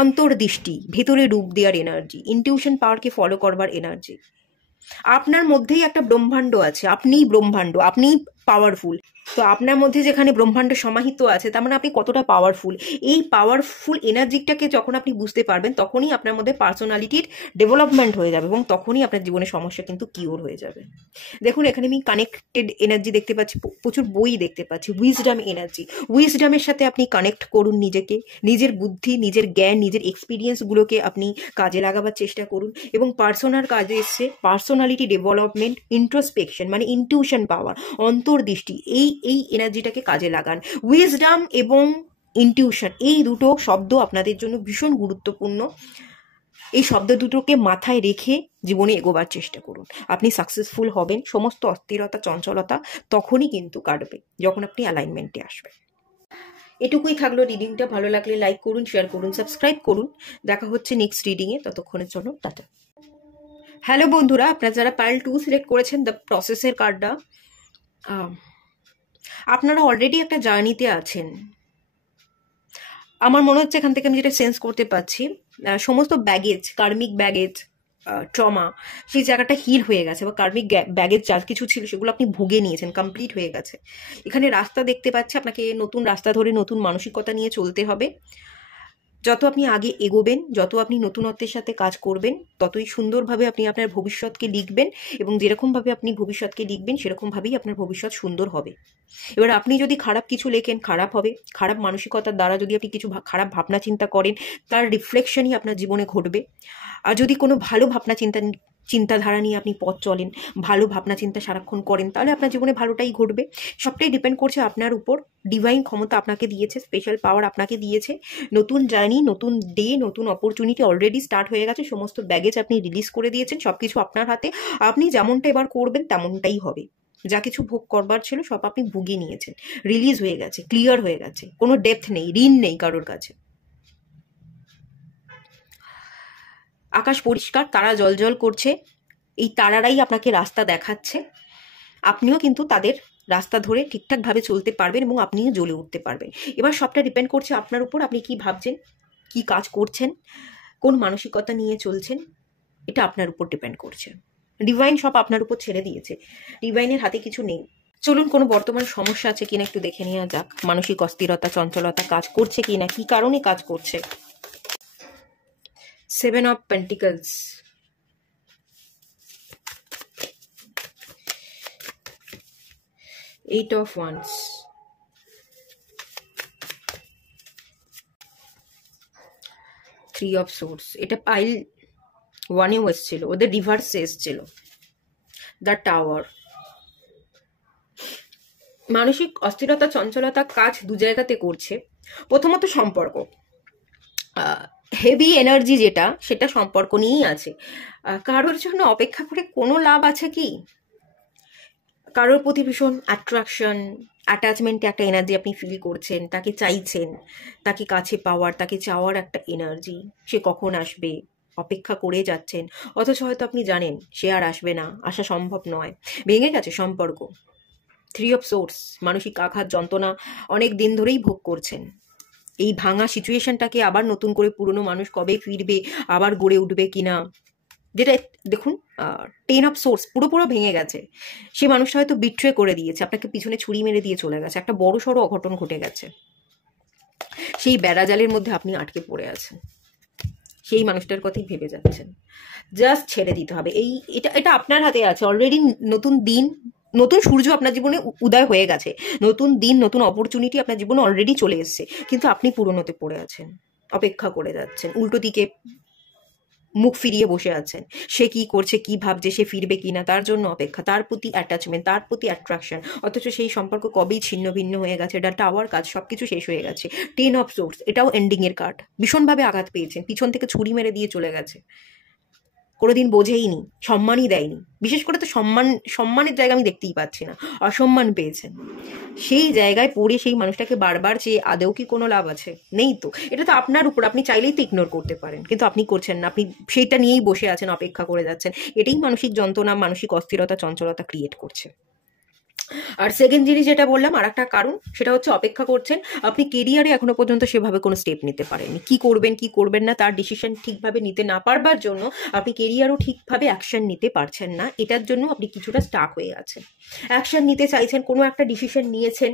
অন্তর্দৃষ্টি, ভেতরে ডুব দেওয়ার এনার্জি, ইনটিউশন পাওয়ারকে ফলো করবার এনার্জি। আপনার মধ্যেই একটা ব্রহ্মাণ্ড আছে, আপনিই ব্রহ্মাণ্ড, আপনি পাওয়ারফুল। তো আপনার মধ্যে যেখানে ব্রহ্মাণ্ড সমাহিত আছে, তার মানে আপনি কতটা পাওয়ারফুল। এই পাওয়ারফুল এনার্জিটাকে যখন আপনি বুঝতে পারবেন, তখনই আপনার মধ্যে পার্সোনালিটির ডেভেলপমেন্ট হয়ে যাবে এবং তখনই আপনার জীবনের সমস্যা কিন্তু কিওর হয়ে যাবে। দেখুন এখানে আমি কানেক্টেড এনার্জি দেখতে পাচ্ছি, প্রচুর বই দেখতে পাচ্ছি, উইজডম এনার্জি। উইজডমের সাথে আপনি কানেক্ট করুন নিজেকে, নিজের বুদ্ধি, নিজের জ্ঞান, নিজের এক্সপিরিয়েন্সগুলোকে আপনি কাজে লাগাবার চেষ্টা করুন। এবং পার্সোনাল কাজে এসছে পার্সোনালিটি ডেভেলপমেন্ট, ইন্ট্রোস্পেকশন মানে ইনটিউশন পাওয়ার, অন্তর্দৃষ্টি, এই এনার্জিটাকে কাজে লাগান। উইজডম এবং ইনটিউশন এই দুটো শব্দ আপনাদের জন্য ভীষণ গুরুত্বপূর্ণ। এই শব্দ দুটোকে মাথায় রেখে জীবনে এগোবার চেষ্টা করুন। আপনি সাকসেসফুল হবেন। সমস্ত অস্থিরতা, চঞ্চলতা তখনই কিন্তু কাটবে যখন আপনি অ্যালাইনমেন্টে আসবেন। এটুকুই থাকলো রিডিংটা। ভালো লাগলে লাইক করুন, শেয়ার করুন, সাবস্ক্রাইব করুন। দেখা হচ্ছে নেক্সট রিডিংয়ে। ততক্ষণের জন্য টাটা। হ্যালো বন্ধুরা, আপনারা যারা পাইল 2 সিলেক্ট করেছেন দ্য প্রসেসের কার্ডটা, আপনারা অলরেডি একটা জার্নিতে আছেন। আমার মনে হচ্ছে এখান থেকে আমি যেটা সেন্স করতে পারছি, সমস্ত ব্যাগেজ, কার্মিক ব্যাগেজ, ট্রমা, সেই জায়গাটা হিল হয়ে গেছে, বা কার্মিক ব্যাগেজ যা কিছু ছিল সেগুলো আপনি ভুগে নিয়েছেন, কমপ্লিট হয়ে গেছে। এখানে রাস্তা দেখতে পাচ্ছি, আপনাকে নতুন রাস্তা ধরে নতুন মানসিকতা নিয়ে চলতে হবে। যত আপনি আগে এগোবেন, যত আপনি নতুনত্বের সাথে কাজ করবেন, ততই সুন্দরভাবে আপনি আপনার ভবিষ্যৎকে লিখবেন। এবং যেরকমভাবে আপনি ভবিষ্যৎকে লিখবেন সেরকমভাবেই আপনার ভবিষ্যৎ সুন্দর হবে। এবার আপনি যদি খারাপ কিছু লেখেন, খারাপ হবে। খারাপ মানসিকতার দ্বারা যদি আপনি কিছু খারাপ ভাবনা চিন্তা করেন, তার রিফ্লেকশনই আপনার জীবনে ঘটবে। আর যদি কোনো ভালো চিন্তাধারা নিয়ে আপনি পথ চলেন, ভালো ভাবনা চিন্তা সারাক্ষণ করেন, তাহলে আপনার জীবনে ভালোটাই ঘটবে। সবটাই ডিপেন্ড করছে আপনার উপর। ডিভাইন ক্ষমতা আপনাকে দিয়েছে, স্পেশাল পাওয়ার আপনাকে দিয়েছে। নতুন জার্নি, নতুন ডে, নতুন অপরচুনিটি অলরেডি স্টার্ট হয়ে গেছে। সমস্ত ব্যাগেজ আপনি রিলিজ করে দিয়েছেন, সব কিছু আপনার হাতে। আপনি যেমনটা এবার করবেন তেমনটাই হবে। যা কিছু ভোগ করবার ছিল সব আপনি ভুগিয়ে নিয়েছেন, রিলিজ হয়ে গেছে, ক্লিয়ার হয়ে গেছে। কোনো ডেপথ নেই, ঋণ নেই কারোর কাছে। আকাশ পরিষ্কার, তারা জলজল করছে। এই তারারাই আপনাকে রাস্তা দেখাচ্ছে। আপনিও কিন্তু তাদের রাস্তা ধরে ঠিকঠাকভাবে চলতে পারবেন এবং আপনিও জ্বলে উঠতে পারবেন। এবার সবটা ডিপেন্ড করছে আপনার উপর। আপনি কি ভাবছেন, কি কাজ করছেন, কোন মানসিকতা নিয়ে চলছেন, এটা আপনার উপর ডিপেন্ড করছে। ডিভাইন সব আপনার উপর ছেড়ে দিয়েছে, ডিভাইনের হাতে কিছু নেই। চলুন, কোনো বর্তমান সমস্যা আছে কিনা একটু দেখে নেওয়া যাক। মানসিক অস্থিরতা, চঞ্চলতা কাজ করছে কিনা, কি কারণে কাজ করছে। 7 of pentacles, Eight of Wands, Three of Swords। এটা পাইল 1-এও এসেছিল, ওদের রিভার্সে এসেছিল, দ্য টাওয়ার। মানসিক অস্থিরতা, চঞ্চলতা কাজ দু জায়গাতে করছে। প্রথমত সম্পর্ক, হেভি এনার্জি যেটা, সেটা সম্পর্ক নিয়েই আছে। কারোর জন্য অপেক্ষা করে কোনো লাভ আছে কি? কারোর প্রতি ভীষণ অ্যাট্রাকশন, অ্যাটাচমেন্টে একটা এনার্জি আপনি ফিল করছেন, তাকে চাইছেন, তাকে কাছে পাওয়ার, তাকে চাওয়ার একটা এনার্জি। সে কখন আসবে অপেক্ষা করে যাচ্ছেন, অথচ হয়তো আপনি জানেন সে আর আসবে না, আসা সম্ভব নয়, ভেঙে গেছে সম্পর্ক। 3 অফ সোর্স, মানসিক আঘাত, যন্ত্রণা অনেক দিন ধরেই ভোগ করছেন। এই ভাঙা সিচুয়েশনটাকে আবার নতুন করে পুরনো মানুষ কবে ফিরবে, আবার গড়ে উঠবে কিনা, যেটা দেখুন 10 অফ সোর্স পুরোপুরো ভেঙে গেছে। সে মানুষটা হয়তো বিট্রে করে দিয়েছে, আপনাকে পিছনে ছুরি মেরে দিয়ে চলে গেছে, একটা বড় সড়ো অঘটন ঘটে গেছে। সেই বেড়াজালের মধ্যে আপনি আটকে পড়ে আছেন, সেই মানুষটার কথাই ভেবে যাচ্ছেন। জাস্ট ছেড়ে দিতে হবে। এটা আপনার হাতে আছে। অলরেডি নতুন দিন, নতুন সূর্য আপনার জীবনে উদয় হয়ে গেছে। নতুন দিন, নতুন অপরচুনিটি আপনার জীবনে অলরেডি চলে এসছে, কিন্তু আপনি পুরনোতে পড়ে আছেন, অপেক্ষা করে যাচ্ছেন, উল্টো দিকে মুখ ফিরিয়ে বসে আছেন। সে কি করছে, কি ভাবছে, সে ফিরবে কিনা, তার জন্য অপেক্ষা, তার প্রতি অ্যাটাচমেন্ট, তার প্রতি অ্যাট্রাকশন, অথচ সেই সম্পর্ক কবেই ছিন্ন ভিন্ন হয়ে গেছে। এটা টাওয়ার কাজ, সবকিছু শেষ হয়ে গেছে। 10 অফ সোর্স, এটাও এন্ডিং এর কার্ড। ভীষণভাবে আঘাত পেয়েছেন, পিছন থেকে ছুরি মেরে দিয়ে চলে গেছে, কোনোদিন বোঝেইনি, সম্মানই দেয়নি। বিশেষ করে তো সম্মানের জায়গা আমি দেখতেই পাচ্ছি না, অসম্মান পেয়েছেন। সেই জায়গায় পড়ে সেই মানুষটাকে বারবার চেয়ে আদৌ কি কোনো লাভ আছে? নেই তো। এটা তো আপনার উপর, আপনি চাইলেই তো ইগনোর করতে পারেন, কিন্তু আপনি করছেন না। আপনি সেইটা নিয়েই বসে আছেন, অপেক্ষা করে যাচ্ছেন। এটাই মানসিক যন্ত্রণা, মানসিক অস্থিরতা, চঞ্চলতা ক্রিয়েট করছে। আর সেকেন্ড জিনিস যেটা বললাম, আর একটা কারণ, সেটা হচ্ছে অপেক্ষা করছেন। আপনি কেরিয়ারে এখনো পর্যন্ত সেভাবে কোনো স্টেপ নিতে পারেননি। কি করবেন কি করবেন না তার ডিসিশন ঠিকভাবে নিতে না পারবার জন্য আপনি কেরিয়ারও ঠিকভাবে অ্যাকশন নিতে পারছেন না। এটার জন্য আপনি কিছুটা স্টাক হয়ে আছেন। অ্যাকশন নিতে চাইছেন, কোনো একটা ডিসিশন নিয়েছেন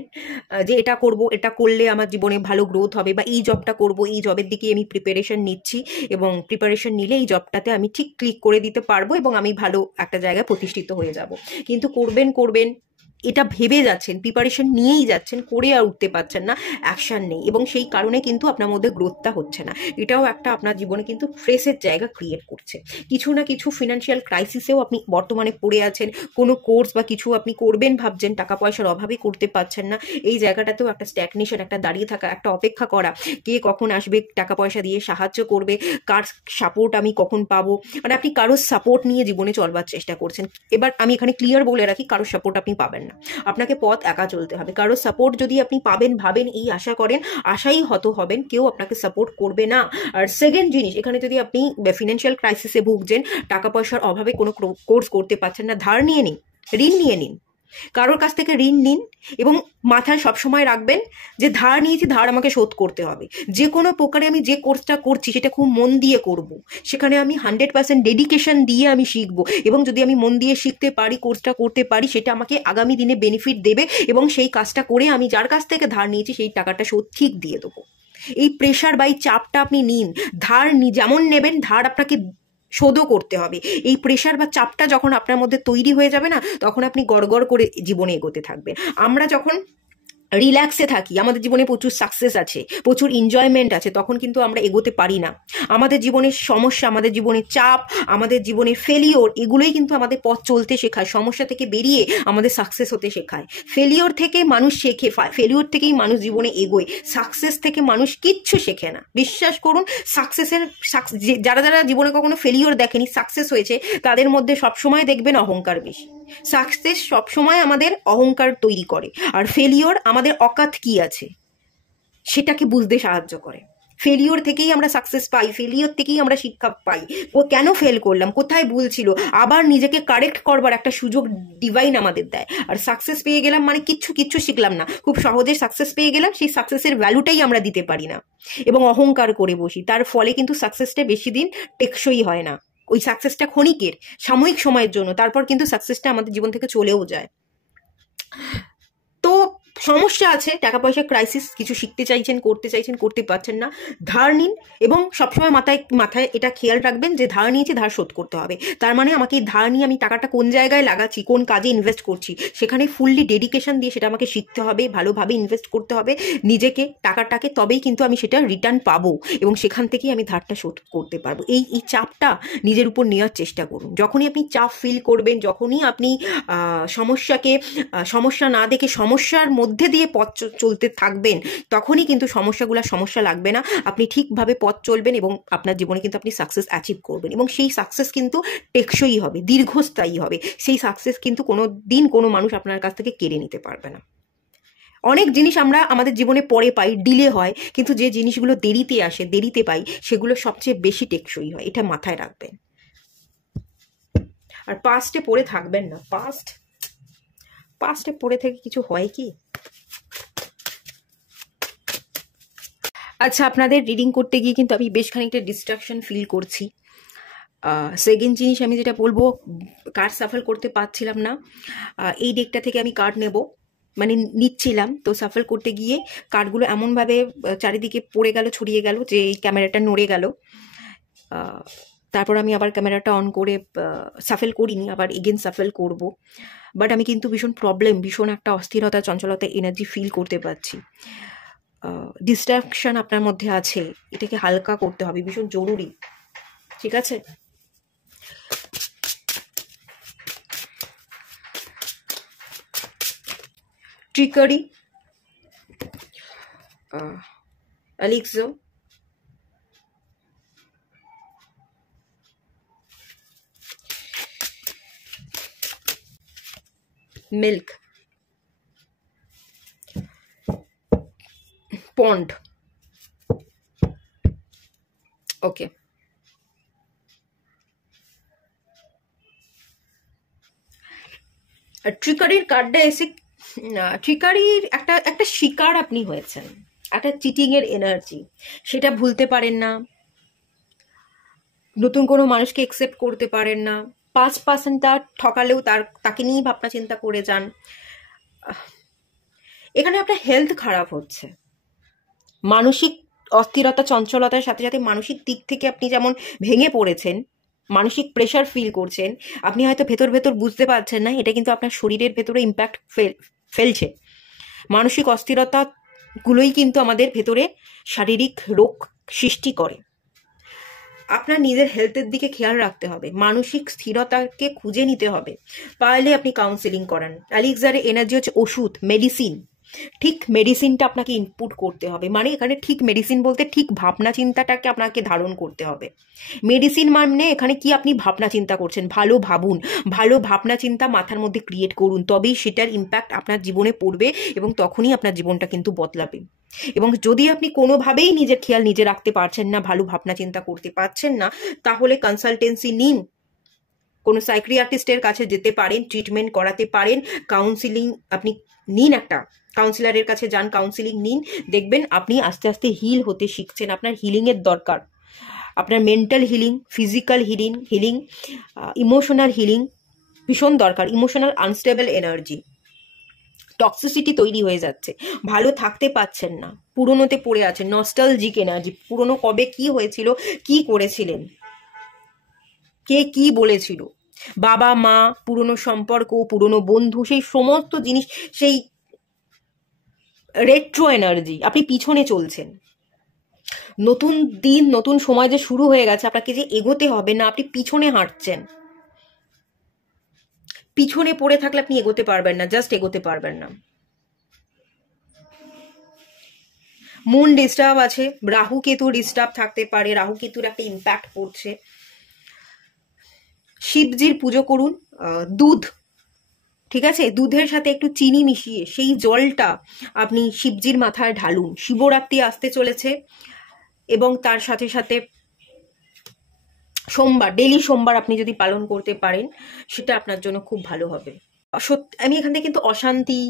যে এটা করব, এটা করলে আমার জীবনে ভালো গ্রোথ হবে, বা এই জবটা করব, এই জবের দিকে আমি প্রিপারেশন নিচ্ছি, এবং প্রিপারেশন নিলে এই জবটাতে আমি ঠিক ক্লিক করে দিতে পারবো এবং আমি ভালো একটা জায়গায় প্রতিষ্ঠিত হয়ে যাব। কিন্তু করবেন এটা ভেবে যাচ্ছেন, প্রিপারেশন নিয়েই যাচ্ছেন, করে আর উঠতে পারছেন না, অ্যাকশন নেই, এবং সেই কারণে কিন্তু আপনার মধ্যে গ্রোথটা হচ্ছে না। এটাও একটা আপনার জীবনে কিন্তু ফ্রেশের জায়গা ক্রিয়েট করছে। কিছু না কিছু ফিনান্সিয়াল ক্রাইসিসেও আপনি বর্তমানে পড়ে আছেন। কোনো কোর্স বা কিছু আপনি করবেন ভাবছেন, টাকা পয়সার অভাবে করতে পারছেন না। এই জায়গাটাতেও একটা স্ট্যাগনেশন, একটা দাঁড়িয়ে থাকা, একটা অপেক্ষা করা, কে কখন আসবে টাকা পয়সা দিয়ে সাহায্য করবে, কার সাপোর্ট আমি কখন পাবো, মানে আপনি কারোর সাপোর্ট নিয়ে জীবনে চলবার চেষ্টা করছেন। এবার আমি এখানে ক্লিয়ার বলে রাখি, কারোর সাপোর্ট আপনি পাবেন না, আপনাকে পথ একা চলতে হবে। কারো সাপোর্ট যদি আপনি পাবেন ভাবেন, এই আশা করেন, আশাই হত হবেন, কেউ আপনাকে সাপোর্ট করবে না। আর সেকেন্ড জিনিস, এখানে যদি আপনি ফিনান্সিয়াল ক্রাইসিসে ভুগছেন, টাকা পয়সার অভাবে কোনো কোর্স করতে পারছেন না, ধার নিয়ে নিন, ঋণ নিয়ে নিন, কারোর কাছ থেকে ঋণ নিন, এবং মাথায় সবসময় রাখবেন যে ধার নিয়েছি, ধার আমাকে শোধ করতে হবে। যে কোনো প্রকারে আমি যে কোর্সটা করছি সেটা খুব মন দিয়ে করব, সেখানে আমি 100% ডেডিকেশন দিয়ে আমি শিখবো, এবং যদি আমি মন দিয়ে শিখতে পারি, কোর্সটা করতে পারি, সেটা আমাকে আগামী দিনে বেনিফিট দেবে, এবং সেই কাজটা করে আমি যার কাছ থেকে ধার নিয়েছি সেই টাকাটা শোধ ঠিক দিয়ে দেবো। এই প্রেশার বা এই চাপটা আপনি নিন। ধার যেমন নেবেন, ধার আপনাকে শোধও করতে হবে। এই প্রেশার বা চাপটা যখন আপনার মধ্যে তৈরি হয়ে যাবে না, তখন আপনি গড়গড় করে জীবনে এগোতে থাকবেন। আমরা যখন রিল্যাক্সে থাকি, আমাদের জীবনে প্রচুর সাকসেস আছে, প্রচুর এনজয়মেন্ট আছে, তখন কিন্তু আমরা এগোতে পারি না। আমাদের জীবনের সমস্যা, আমাদের জীবনের চাপ, আমাদের জীবনের ফেলিওর, এগুলোই কিন্তু আমাদের পথ চলতে শেখায়। সমস্যা থেকে বেরিয়ে আমাদের সাকসেস হতে শেখায়। ফেলিওর থেকে মানুষ শেখে, ফেলিওর থেকেই মানুষ জীবনে এগোয়। সাকসেস থেকে মানুষ কিচ্ছু শেখে না, বিশ্বাস করুন। যারা যারা জীবনে কখনো ফেলিওর দেখেনি, সাকসেস হয়েছে, তাদের মধ্যে সবসময় দেখবেন অহংকার বেশি। সাকসেস সবসময় আমাদের অহংকার তৈরি করে, আর ফেলিওর আমাদের অকাত কি আছে সেটাকে বুঝতে সাহায্য করে। ফেলিওর থেকেই আমরা সাকসেস পাই, ফেলিওর থেকেই আমরা শিক্ষা পাই। ও কেন ফেল করলাম, কোথায় ভুল ছিল, আবার নিজেকে কারেক্ট করবার একটা সুযোগ ডিভাইন আমাদের দেয়। আর সাকসেস পেয়ে গেলাম মানে কিচ্ছু শিখলাম না, খুব সহজে সাকসেস পেয়ে গেলাম, সেই সাকসেসের ভ্যালুটাই আমরা দিতে পারি না, এবং অহংকার করে বসি। তার ফলে কিন্তু সাকসেসটা বেশি দিন টেকসই হয় না। ওই সাকসেসটা ক্ষণিকের, সাময়িক সময়ের জন্য, তারপর কিন্তু সাকসেসটা আমাদের জীবন থেকে চলেও যায়। তো সমস্যা আছে, টাকা পয়সা ক্রাইসিস, কিছু শিখতে চাইছেন, করতে চাইছেন, করতে পারছেন না, ধার নিন, এবং সবসময় মাথায় এটা খেয়াল রাখবেন যে ধার নিয়েছি, ধার শোধ করতে হবে। তার মানে আমাকে ধার নিয়ে আমি টাকাটা কোন জায়গায় লাগাচ্ছি, কোন কাজে ইনভেস্ট করছি, সেখানে ফুললি ডেডিকেশন দিয়ে সেটা আমাকে শিখতে হবে, ভালোভাবে ইনভেস্ট করতে হবে নিজেকে, টাকাটাকে, তবেই কিন্তু আমি সেটা রিটার্ন পাবো, এবং সেখান থেকেই আমি ধারটা শোধ করতে পারবো। এই চাপটা নিজের উপর নেওয়ার চেষ্টা করুন। যখনই আপনি চাপ ফিল করবেন, যখনই আপনি সমস্যা না দেখে সমস্যার মধ্যে দিয়ে পথ চলতে থাকবেন, তখনই কিন্তু সমস্যা লাগবে না, আপনি ঠিকভাবে পথ চলবেন, এবং আপনার জীবনে কিন্তু আপনি সাকসেস অ্যাচিভ করবেন, এবং সেই সাকসেস কিন্তু টেকসই হবে, দীর্ঘস্থায়ী হবে। সেই সাকসেস কিন্তু কোনো দিন কোনো মানুষ আপনার কাছ থেকে কেড়ে নিতে পারবে না। অনেক জিনিস আমরা আমাদের জীবনে পরে পাই, ডিলে হয়, কিন্তু যে জিনিসগুলো দেরিতে আসে, দেরিতে পাই, সেগুলো সবচেয়ে বেশি টেকসই হয়। এটা মাথায় রাখবেন। আর পাস্টে পড়ে থাকবেন না। পাস্টে পড়ে থেকে কিছু হয় কি? আচ্ছা, আপনাদের রিডিং করতে গিয়ে কিন্তু আমি বেশ খানিকটা ডিস্ট্রাকশন ফিল করছি। সেকেন্ড জিনিস আমি যেটা বলবো, কার্ড সাফল করতে পারছিলাম না। এই ডেকটা থেকে আমি কার্ড নেব, মানে নিচ্ছিলাম, তো সাফল করতে গিয়ে কার্ডগুলো এমনভাবে চারিদিকে পড়ে গেল, ছড়িয়ে গেল, যে এই ক্যামেরাটা নড়ে গেল। তারপর আমি আবার ক্যামেরাটা অন করে সাফল করিনি, আবার এগেন সাফল করব। বাট আমি কিন্তু ভীষণ একটা অস্থিরতা, চঞ্চলতা, এনার্জি ফিল করতে পারছি। ডিস্ট্রাকশন আপনার মধ্যে আছে, এটাকে হালকা করতে হবে, ভীষণ জরুরি। ঠিক আছে? ট্রিকারি, এলিক্সো, মিল্ক, পন্ড। ওকে, আর ট্রিকারির কার্ডটা এসে ট্রিকারির একটা একটা শিকার আপনি হয়েছেন, একটা চিটিংয়ের এনার্জি, সেটা ভুলতে পারেন না। নতুন কোনো মানুষকে একসেপ্ট করতে পারেন না। 5% তার ঠকালেও তাকে নিয়েই ভাবনা চিন্তা করে যান। এখানে আপনার হেলথ খারাপ হচ্ছে, মানসিক অস্থিরতা চঞ্চলতার সাথে সাথে মানসিক দিক থেকে আপনি যেমন ভেঙে পড়েছেন, মানসিক প্রেশার ফিল করছেন। আপনি হয়তো ভেতর ভেতর বুঝতে পারছেন না, এটা কিন্তু আপনার শরীরের ভেতরে ইম্প্যাক্ট ফেলছে। মানসিক অস্থিরতা গুলোই কিন্তু আমাদের ভেতরে শারীরিক রোগ সৃষ্টি করে। আপনার নিজের হেলথের দিকে খেয়াল রাখতে হবে, মানসিক স্থিরতাকে খুঁজে নিতে হবে। পারলে আপনি কাউন্সেলিং করান। এলিক্সারের এনার্জি হচ্ছে ওষুধ, মেডিসিন। ঠিক মেডিসিনটা আপনাকে ইনপুট করতে হবে, মানে এখানে ঠিক মেডিসিন বলতে ঠিক ভাবনা চিন্তাটাকে আপনাকে ধারণ করতে হবে। মেডিসিন মানে এখানে কি আপনি ভাবনা চিন্তা করছেন, ভালো ভাবুন, ভালো ভাবনা চিন্তা মাথার মধ্যে ক্রিয়েট করুন, তবেই সেটার ইম্প্যাক্ট আপনার জীবনে পড়বে এবং তখনই আপনার জীবনটা কিন্তু বদলাবে। এবং যদি আপনি কোনোভাবেই নিজের খেয়াল নিজে রাখতে পারছেন না, ভালো ভাবনা চিন্তা করতে পারছেন না, তাহলে কনসালটেন্সি নিন, কোনো সাইক্রিয়াটিস্টের কাছে যেতে পারেন, ট্রিটমেন্ট করাতে পারেন, কাউন্সিলিং আপনি নিন, একটা কাউন্সিলরের কাছে যান, কাউন্সিলিং নিন, দেখবেন আপনি আস্তে আস্তে হিল হতে শিখছেন। আপনার হিলিংয়ের দরকার, আপনার mental healing, physical healing, emotional healing ভীষণ দরকার। ইমোশনাল আনস্টেবল এনার্জি, টক্সিসিটি তৈরি হয়ে যাচ্ছে, ভালো থাকতে পাচ্ছেন না, পুরনোতে পড়ে আছেন, নস্টালজিক এনার্জি, পুরনো কবে কি হয়েছিল, কি করেছিলেন, কে কি বলেছিল, বাবা মা, পুরনো সম্পর্ক, পুরনো বন্ধু, সেই সমস্ত জিনিস, সেই রেট্রো এনার্জি, আপনি পিছনে চলছেন। নতুন দিন, নতুন সময় যে শুরু হয়ে গেছে, আপনাকে যে এগোতে হবে না, আপনি পিছনে হাঁটছেন। পিছনে পড়ে থাকলে আপনি এগোতে পারবেন না, জাস্ট এগোতে পারবেন না। মুন ডিস্টার্ব আছে, রাহু কেতু ডিস্টার্ব থাকতে পারে, রাহু কেতুর একটা ইম্প্যাক্ট পড়ছে। শিবজির পুজো করুন, দুধ, ঠিক আছে, দুধের সাথে একটু চিনি মিশিয়ে সেই জলটা আপনি শিবজির মাথায় ঢালুন। শিবরাত্রি আসতে চলেছে এবং তার সাথে সাথে সোমবার, ডেলি সোমবার আপনি যদি পালন করতে পারেন, সেটা আপনার জন্য খুব ভালো হবে। আমি এখান থেকে কিন্তু অশান্তি,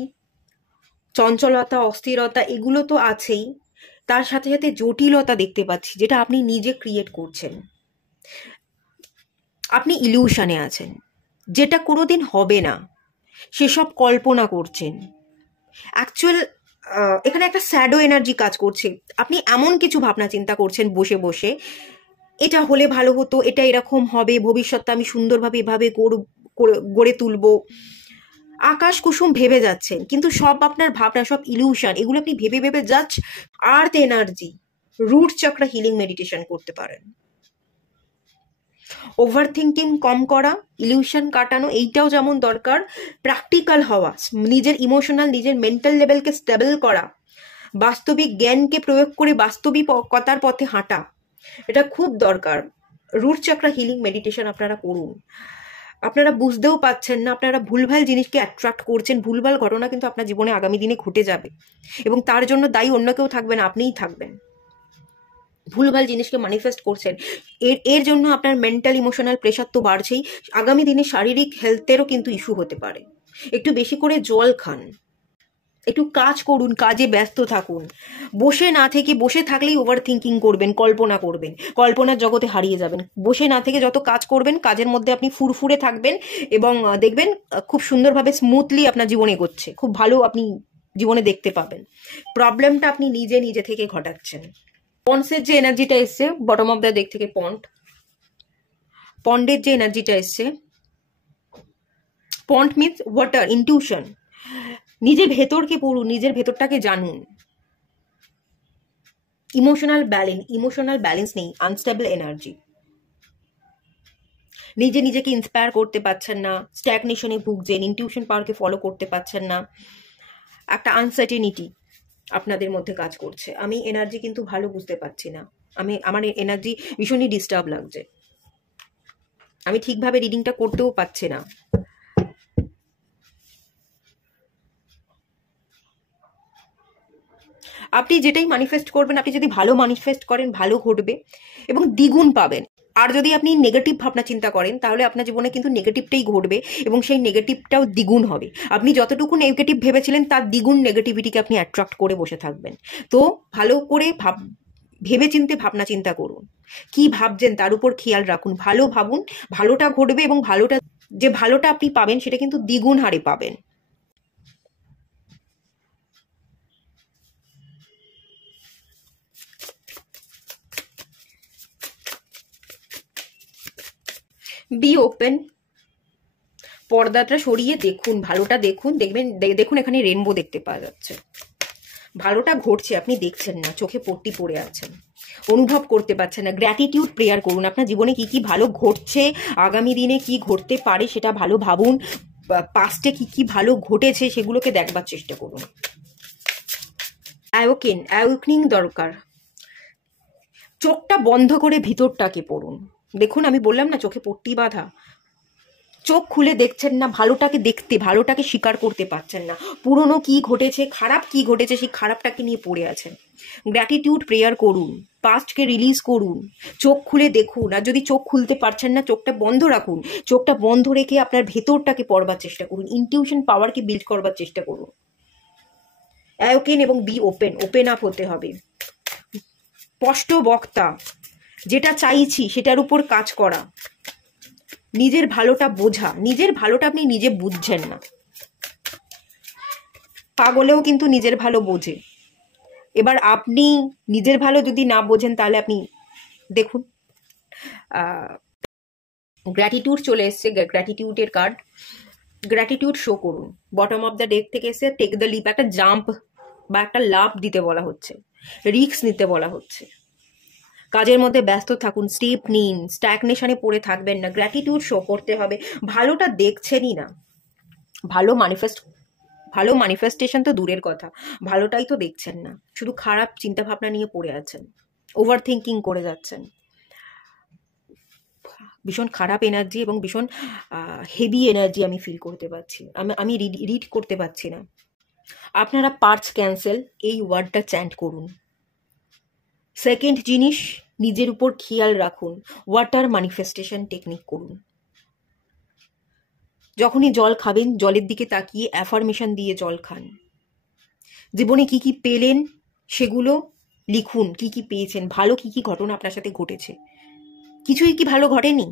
চঞ্চলতা, অস্থিরতা এগুলো তো আছেই, তার সাথে সাথে জটিলতা দেখতে পাচ্ছি, যেটা আপনি নিজে ক্রিয়েট করছেন। আপনি ইলিউশনে আছেন, যেটা কোনোদিন হবে না, সেসব কল্পনা করছেন। অ্যাকচুয়াল এখানে একটা স্যাডো এনার্জি কাজ করছে। আপনি এমন কিছু ভাবনা চিন্তা করছেন বসে বসে, এটা হলে ভালো হতো, এটা এরকম হবে, ভবিষ্যৎটা আমি সুন্দরভাবে এভাবে গড়ে তুলবো, আকাশ কুসুম ভেবে যাচ্ছেন, কিন্তু সব আপনার ভাবনা, সব ইলিউশন, এগুলো আপনি ভেবে ভেবে জাস্ট আর্থ এনার্জি, রুট চক্র হিলিং মেডিটেশন করতে পারেন। ওভার থিঙ্কিং কম করা, ইলিউশন কাটানো, এইটাও যেমন দরকার। প্র্যাকটিক্যাল হওয়া, নিজের ইমোশনাল, নিজের মেন্টাল লেভেলকে স্টেবল করা, বাস্তবিক জ্ঞানকে প্রয়োগ করে বাস্তবিকতার পথে হাঁটা, এটা খুব দরকার। রুট চক্র হিলিং মেডিটেশন আপনারা করুন। আপনারা বুঝতেও পাচ্ছেন না, আপনারা ভুলভাল জিনিসকে অ্যাট্রাক্ট করছেন, ভুলভাল ঘটনা কিন্তু আপনার জীবনে আগামী দিনে ঘটে যাবে এবং তার জন্য দায়ী অন্য কেউ থাকবে না, আপনিই থাকবেন। ভুলভাল জিনিসকে ম্যানিফেস্ট করছেন, এর জন্য আপনার মেন্টাল ইমোশনাল প্রেশার তো বাড়ছেই, আগামী দিনে শারীরিক হেলথেরও কিন্তু ইস্যু হতে পারে। একটু বেশি করে জল খান, একটু কাজ করুন, কাজে ব্যস্ত থাকুন। বসে না থেকে, বসে থাকলেই ওভার থিঙ্কিং করবেন, কল্পনা করবেন, কল্পনার জগতে হারিয়ে যাবেন। বসে না থেকে যত কাজ করবেন, কাজের মধ্যে আপনি ফুরফুরে থাকবেন এবং দেখবেন খুব সুন্দরভাবে স্মুথলি আপনার জীবন এগোচ্ছে, খুব ভালো আপনি জীবনে দেখতে পাবেন। প্রবলেমটা আপনি নিজে নিজে থেকে ঘটাচ্ছেন। পন্ডসের যে এনার্জিটা এসছে, বটম অফ দ্য ডেক থেকে পন্ডের যে এনার্জিটা এসছে, পন্ড মিনস ওয়াটার, ইনটিউশন। নিজের ভেতরকে পড়ুন, নিজের ভেতরটাকে জানুন। ইমোশনাল ব্যালেন্স নেই, আনস্টেবল এনার্জি। নিজেকে ইন্সপায়ার করতে পারছেন না, স্ট্যাগনেশনে ভুগছেন, ইনটিউশন পাওয়ারকে ফলো করতে পারছেন না, একটা আনসার্টেনিটি আপনাদের মধ্যে কাজ করছে। আমি এনার্জি কিন্তু ভালো বুঝতে পারছি না, আমার এনার্জি ভীষণই ডিস্টার্ব লাগছে, আমি ঠিকভাবে রিডিংটা করতেও পারছি না। আপনি যেটাই ম্যানিফেস্ট করবেন, আপনি যদি ভালো ম্যানিফেস্ট করেন, ভালো ঘটবে এবং দ্বিগুণ পাবেন। আর যদি আপনি নেগেটিভ ভাবনা চিন্তা করেন তাহলে আপনার জীবনে কিন্তু নেগেটিভটাই ঘটবে এবং সেই নেগেটিভটাও দ্বিগুণ হবে। আপনি যতটুকু নেগেটিভ ভেবেছিলেন তার দ্বিগুণ নেগেটিভিটিকে আপনি অ্যাট্রাক্ট করে বসে থাকবেন। তো ভালো করে ভেবে চিন্তে ভাবনা চিন্তা করুন, কি ভাবছেন তার উপর খেয়াল রাখুন, ভালো ভাবুন, ভালোটা ঘটবে এবং যে ভালোটা আপনি পাবেন সেটা কিন্তু দ্বিগুণ হারে পাবেন। বি ওপেন, পর্দাটা সরিয়ে দেখুন, ভালোটা দেখুন, দেখুন এখানে রেনবো দেখতে পাওয়া যাচ্ছে। ভালোটা ঘটছে, আপনি দেখছেন না, চোখে পট্টি পড়ে আছেন, অনুভব করতে পারছেন না। গ্র্যাটিটিউড প্রেয়ার করুন, আপনার জীবনে কি কি ভালো ঘটছে, আগামী দিনে কি ঘটতে পারে সেটা ভালো ভাবুন, পাস্টে কি কি ভালো ঘটেছে সেগুলোকে দেখবার চেষ্টা করুন। অ্যাওয়েকনিং দরকার। চোখটা বন্ধ করে ভিতরটাকে পড়ুন। দেখুন আমি বললাম না চোখে পট্টি বাঁধা, চোখ খুলে দেখছেন না, ভালোটাকে স্বীকার করতে পারছেন না, পুরনো কি ঘটেছে, খারাপ কি ঘটেছে সেই খারাপটাকে নিয়ে পড়ে আছেন। গ্র্যাটিটিউড প্রেয়ার করুন, পাস্টকে রিলিজ করুন, চোখ খুলে দেখুন। আর যদি চোখ খুলতে পারছেন না, চোখটা বন্ধ রাখুন, চোখটা বন্ধ রেখে আপনার ভেতরটাকে পড়বার চেষ্টা করুন, ইনটিউশন পাওয়ারকে বিল্ড করবার চেষ্টা করুন। অ্যাওকেন এবং বি ওপেন আপ হতে হবে। স্পষ্ট বক্তা, যেটা চাইছি সেটার উপর কাজ করা, নিজের ভালোটা বোঝা। নিজের ভালোটা আপনি নিজে বুঝছেন না, পাগলেও কিন্তু নিজের ভালো বোঝে। এবার আপনি নিজের ভালো যদি না বোঝেন তাহলে আপনি দেখুন। গ্র্যাটিটিউড চলে এসছে, গ্র্যাটিটিউডের কার্ড। গ্র্যাটিটিউড শো করুন, বটম অফ দ্য ডেক থেকে এসে টেক দ্য লিপ, একটা জাম্প বা একটা লাভ দিতে বলা হচ্ছে, রিস্ক নিতে বলা হচ্ছে। কাজের মধ্যে ব্যস্ত থাকুন, স্টেপ নিন, স্ট্যাগনেশনে পড়ে থাকবেন না। গ্র্যাটিটিউড শো করতে হবে, ভালোটা দেখছেনই না। ভালো ম্যানিফেস্টেশন তো দূরের কথা, ভালোটাই তো দেখছেন না, শুধু খারাপ চিন্তা ভাবনা নিয়ে পড়ে আছেন, ওভার থিঙ্কিং করে যাচ্ছেন। ভীষণ খারাপ এনার্জি এবং ভীষণ হেভি এনার্জি আমি ফিল করতে পারছি, আমি রিড করতে পারছি না। আপনারা পার্টস ক্যান্সেল এই ওয়ার্ডটা চ্যান্ট করুন। সেকেন্ড জিনিস, নিজের উপর খেয়াল রাখুন, ওয়াটার ম্যানিফেস্টেশন টেকনিক করুন। যখনই জল খাবেন জলের দিকে তাকিয়ে অ্যাফার্মেশন দিয়ে জল খান। জীবনে কি কি পেলেন সেগুলো লিখুন, কি কি পেয়েছেন, ভালো কি কি ঘটনা আপনার সাথে ঘটেছে। কিছুই কি ভালো ঘটেনি?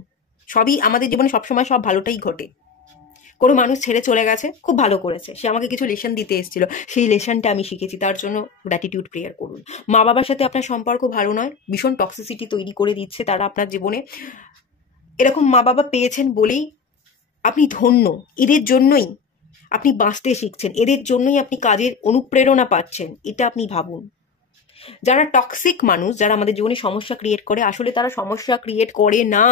সবই আমাদের জীবনে সবসময় সব ভালোটাই ঘটে। কোনো মানুষ ছেড়ে চলে গেছে, খুব ভালো করেছে, সে আমাকে কিছু লেসন দিতে এসেছিল, সেই লেসনটা আমি শিখেছি, তার জন্য গ্র্যাটিটিউড প্রেয়ার করুন। মা বাবার সাথে আপনার সম্পর্ক ভালো নয়, ভীষণ টক্সিসিটি তৈরি করে দিচ্ছে তারা আপনার জীবনে। এরকম মা বাবা পেয়েছেন বলেই আপনি ধন্য, এদের জন্যই আপনি বাঁচতে শিখছেন, এদের জন্যই আপনি কাজের অনুপ্রেরণা পাচ্ছেন, এটা আপনি ভাবুন। যারা টক্সিক মানুষ, যারা আমাদের জীবনে সমস্যা ক্রিয়েট করে, আসলে তারা সমস্যা ক্রিয়েট করে না,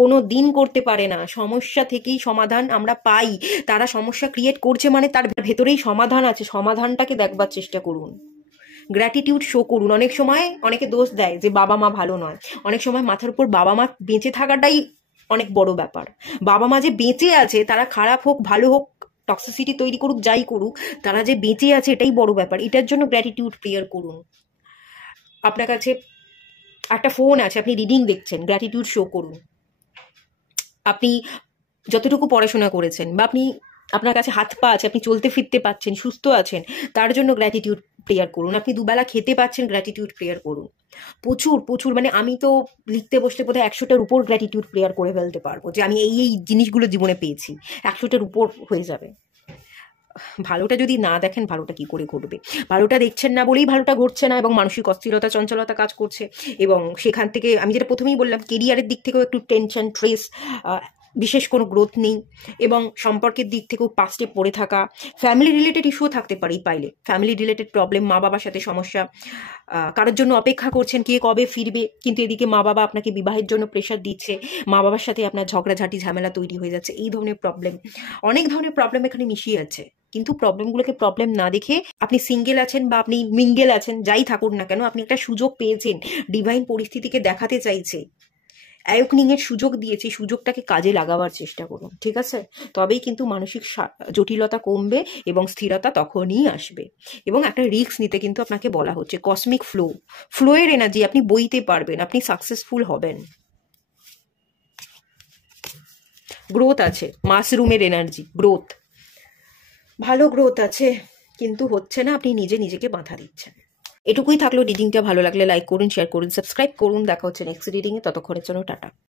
কোনো দিন করতে পারে না। সমস্যা থেকেই সমাধান আমরা পাই। তারা সমস্যা ক্রিয়েট করছে মানে তার ভেতরেই সমাধান আছে, সমাধানটাকে দেখবার চেষ্টা করুন। গ্র্যাটিটিউড শো করুন। অনেক সময় অনেকে দোষ দেয় যে বাবা মা ভালো নয়, অনেক সময় মাথার উপর বাবা মা বেঁচে থাকাটাই অনেক বড় ব্যাপার। বাবা মা যে বেঁচে আছে, তারা খারাপ হোক ভালো হোক, টক্সিসিটি তৈরি করুক যাই করুক, তারা যে বেঁচে আছে এটাই বড় ব্যাপার। এটার জন্য গ্র্যাটিটিউড প্রেয়ার করুন। আপনার কাছে একটা ফোন আছে, আপনি রিডিং দেখছেন, গ্র্যাটিটিউড শো করুন। আপনি যতটুকু পড়াশোনা করেছেন বা আপনার কাছে হাত পা আছে, আপনি চলতে ফিরতে পাচ্ছেন, সুস্থ আছেন, তার জন্য গ্র্যাটিটিউড প্রেয়ার করুন। আপনি দুবেলা খেতে পাচ্ছেন, গ্র্যাটিটিউড প্রেয়ার করুন। প্রচুর প্রচুর, মানে আমি তো লিখতে বসলে বোধহয় 100টার উপর গ্র্যাটিটিউড প্রেয়ার করে ফেলতে পারবো, যে আমি এই জিনিসগুলো জীবনে পেয়েছি, 100টার উপর হয়ে যাবে। ভালোটা যদি না দেখেন ভালোটা কি করে ঘটবে? ভালোটা দেখছেন না বলেই ভালোটা ঘটছে না এবং মানসিক অস্থিরতা চঞ্চলতা কাজ করছে। এবং সেখান থেকে আমি যেটা প্রথমেই বললাম, কেরিয়ারের দিক থেকেও একটু টেনশন, স্ট্রেস, বিশেষ কোনো গ্রোথ নেই। এবং সম্পর্কের দিক থেকেও পাস্টে পড়ে থাকা, ফ্যামিলি রিলেটেড ইস্যুও থাকতে পারে। পাইলে ফ্যামিলি রিলেটেড প্রবলেম, মা বাবার সাথে সমস্যা, কারোর জন্য অপেক্ষা করছেন কে কবে ফিরবে, কিন্তু এদিকে মা বাবা আপনাকে বিবাহের জন্য প্রেশার দিচ্ছে, মা বাবার সাথে আপনার ঝগড়াঝাটি ঝামেলা তৈরি হয়ে যাচ্ছে। এই ধরনের প্রবলেম, অনেক ধরনের প্রবলেম এখানে মিশিয়ে আছে। কিন্তু প্রবলেমগুলোকে প্রবলেম না দেখে, আপনি সিঙ্গেল আছেন বা আপনি মিঙ্গেল আছেন, যাই থাকুন না কেন, আপনি একটা সুযোগ পেয়েছেন, ডিভাইন পরিস্থিতিকে দেখাতে চাইছে, অ্যাওয়েকনিং এর সুযোগ দিয়েছে, সুযোগটাকে কাজে লাগাবার চেষ্টা করুন, ঠিক আছে? তবেই কিন্তু মানসিক জটিলতা কমবে এবং স্থিরতা তখনই আসবে। এবং একটা রিস্ক নিতে কিন্তু আপনাকে বলা হচ্ছে। কসমিক ফ্লোয়ের এনার্জি, আপনি বইতে পারবেন, আপনি সাকসেসফুল হবেন। গ্রোথ আছে, মাশরুমের এনার্জি, গ্রোথ, ভালো গ্রোথ আছে, কিন্তু হচ্ছে না, আপনি নিজে নিজেকে বাধা দিচ্ছেন। এটুকুই থাকলো। রিডিংটা ভালো লাগলে লাইক করুন, শেয়ার করুন, সাবস্ক্রাইব করুন। দেখা হচ্ছে নেক্সট রিডিংয়ে, ততক্ষণের জন্য টাটা।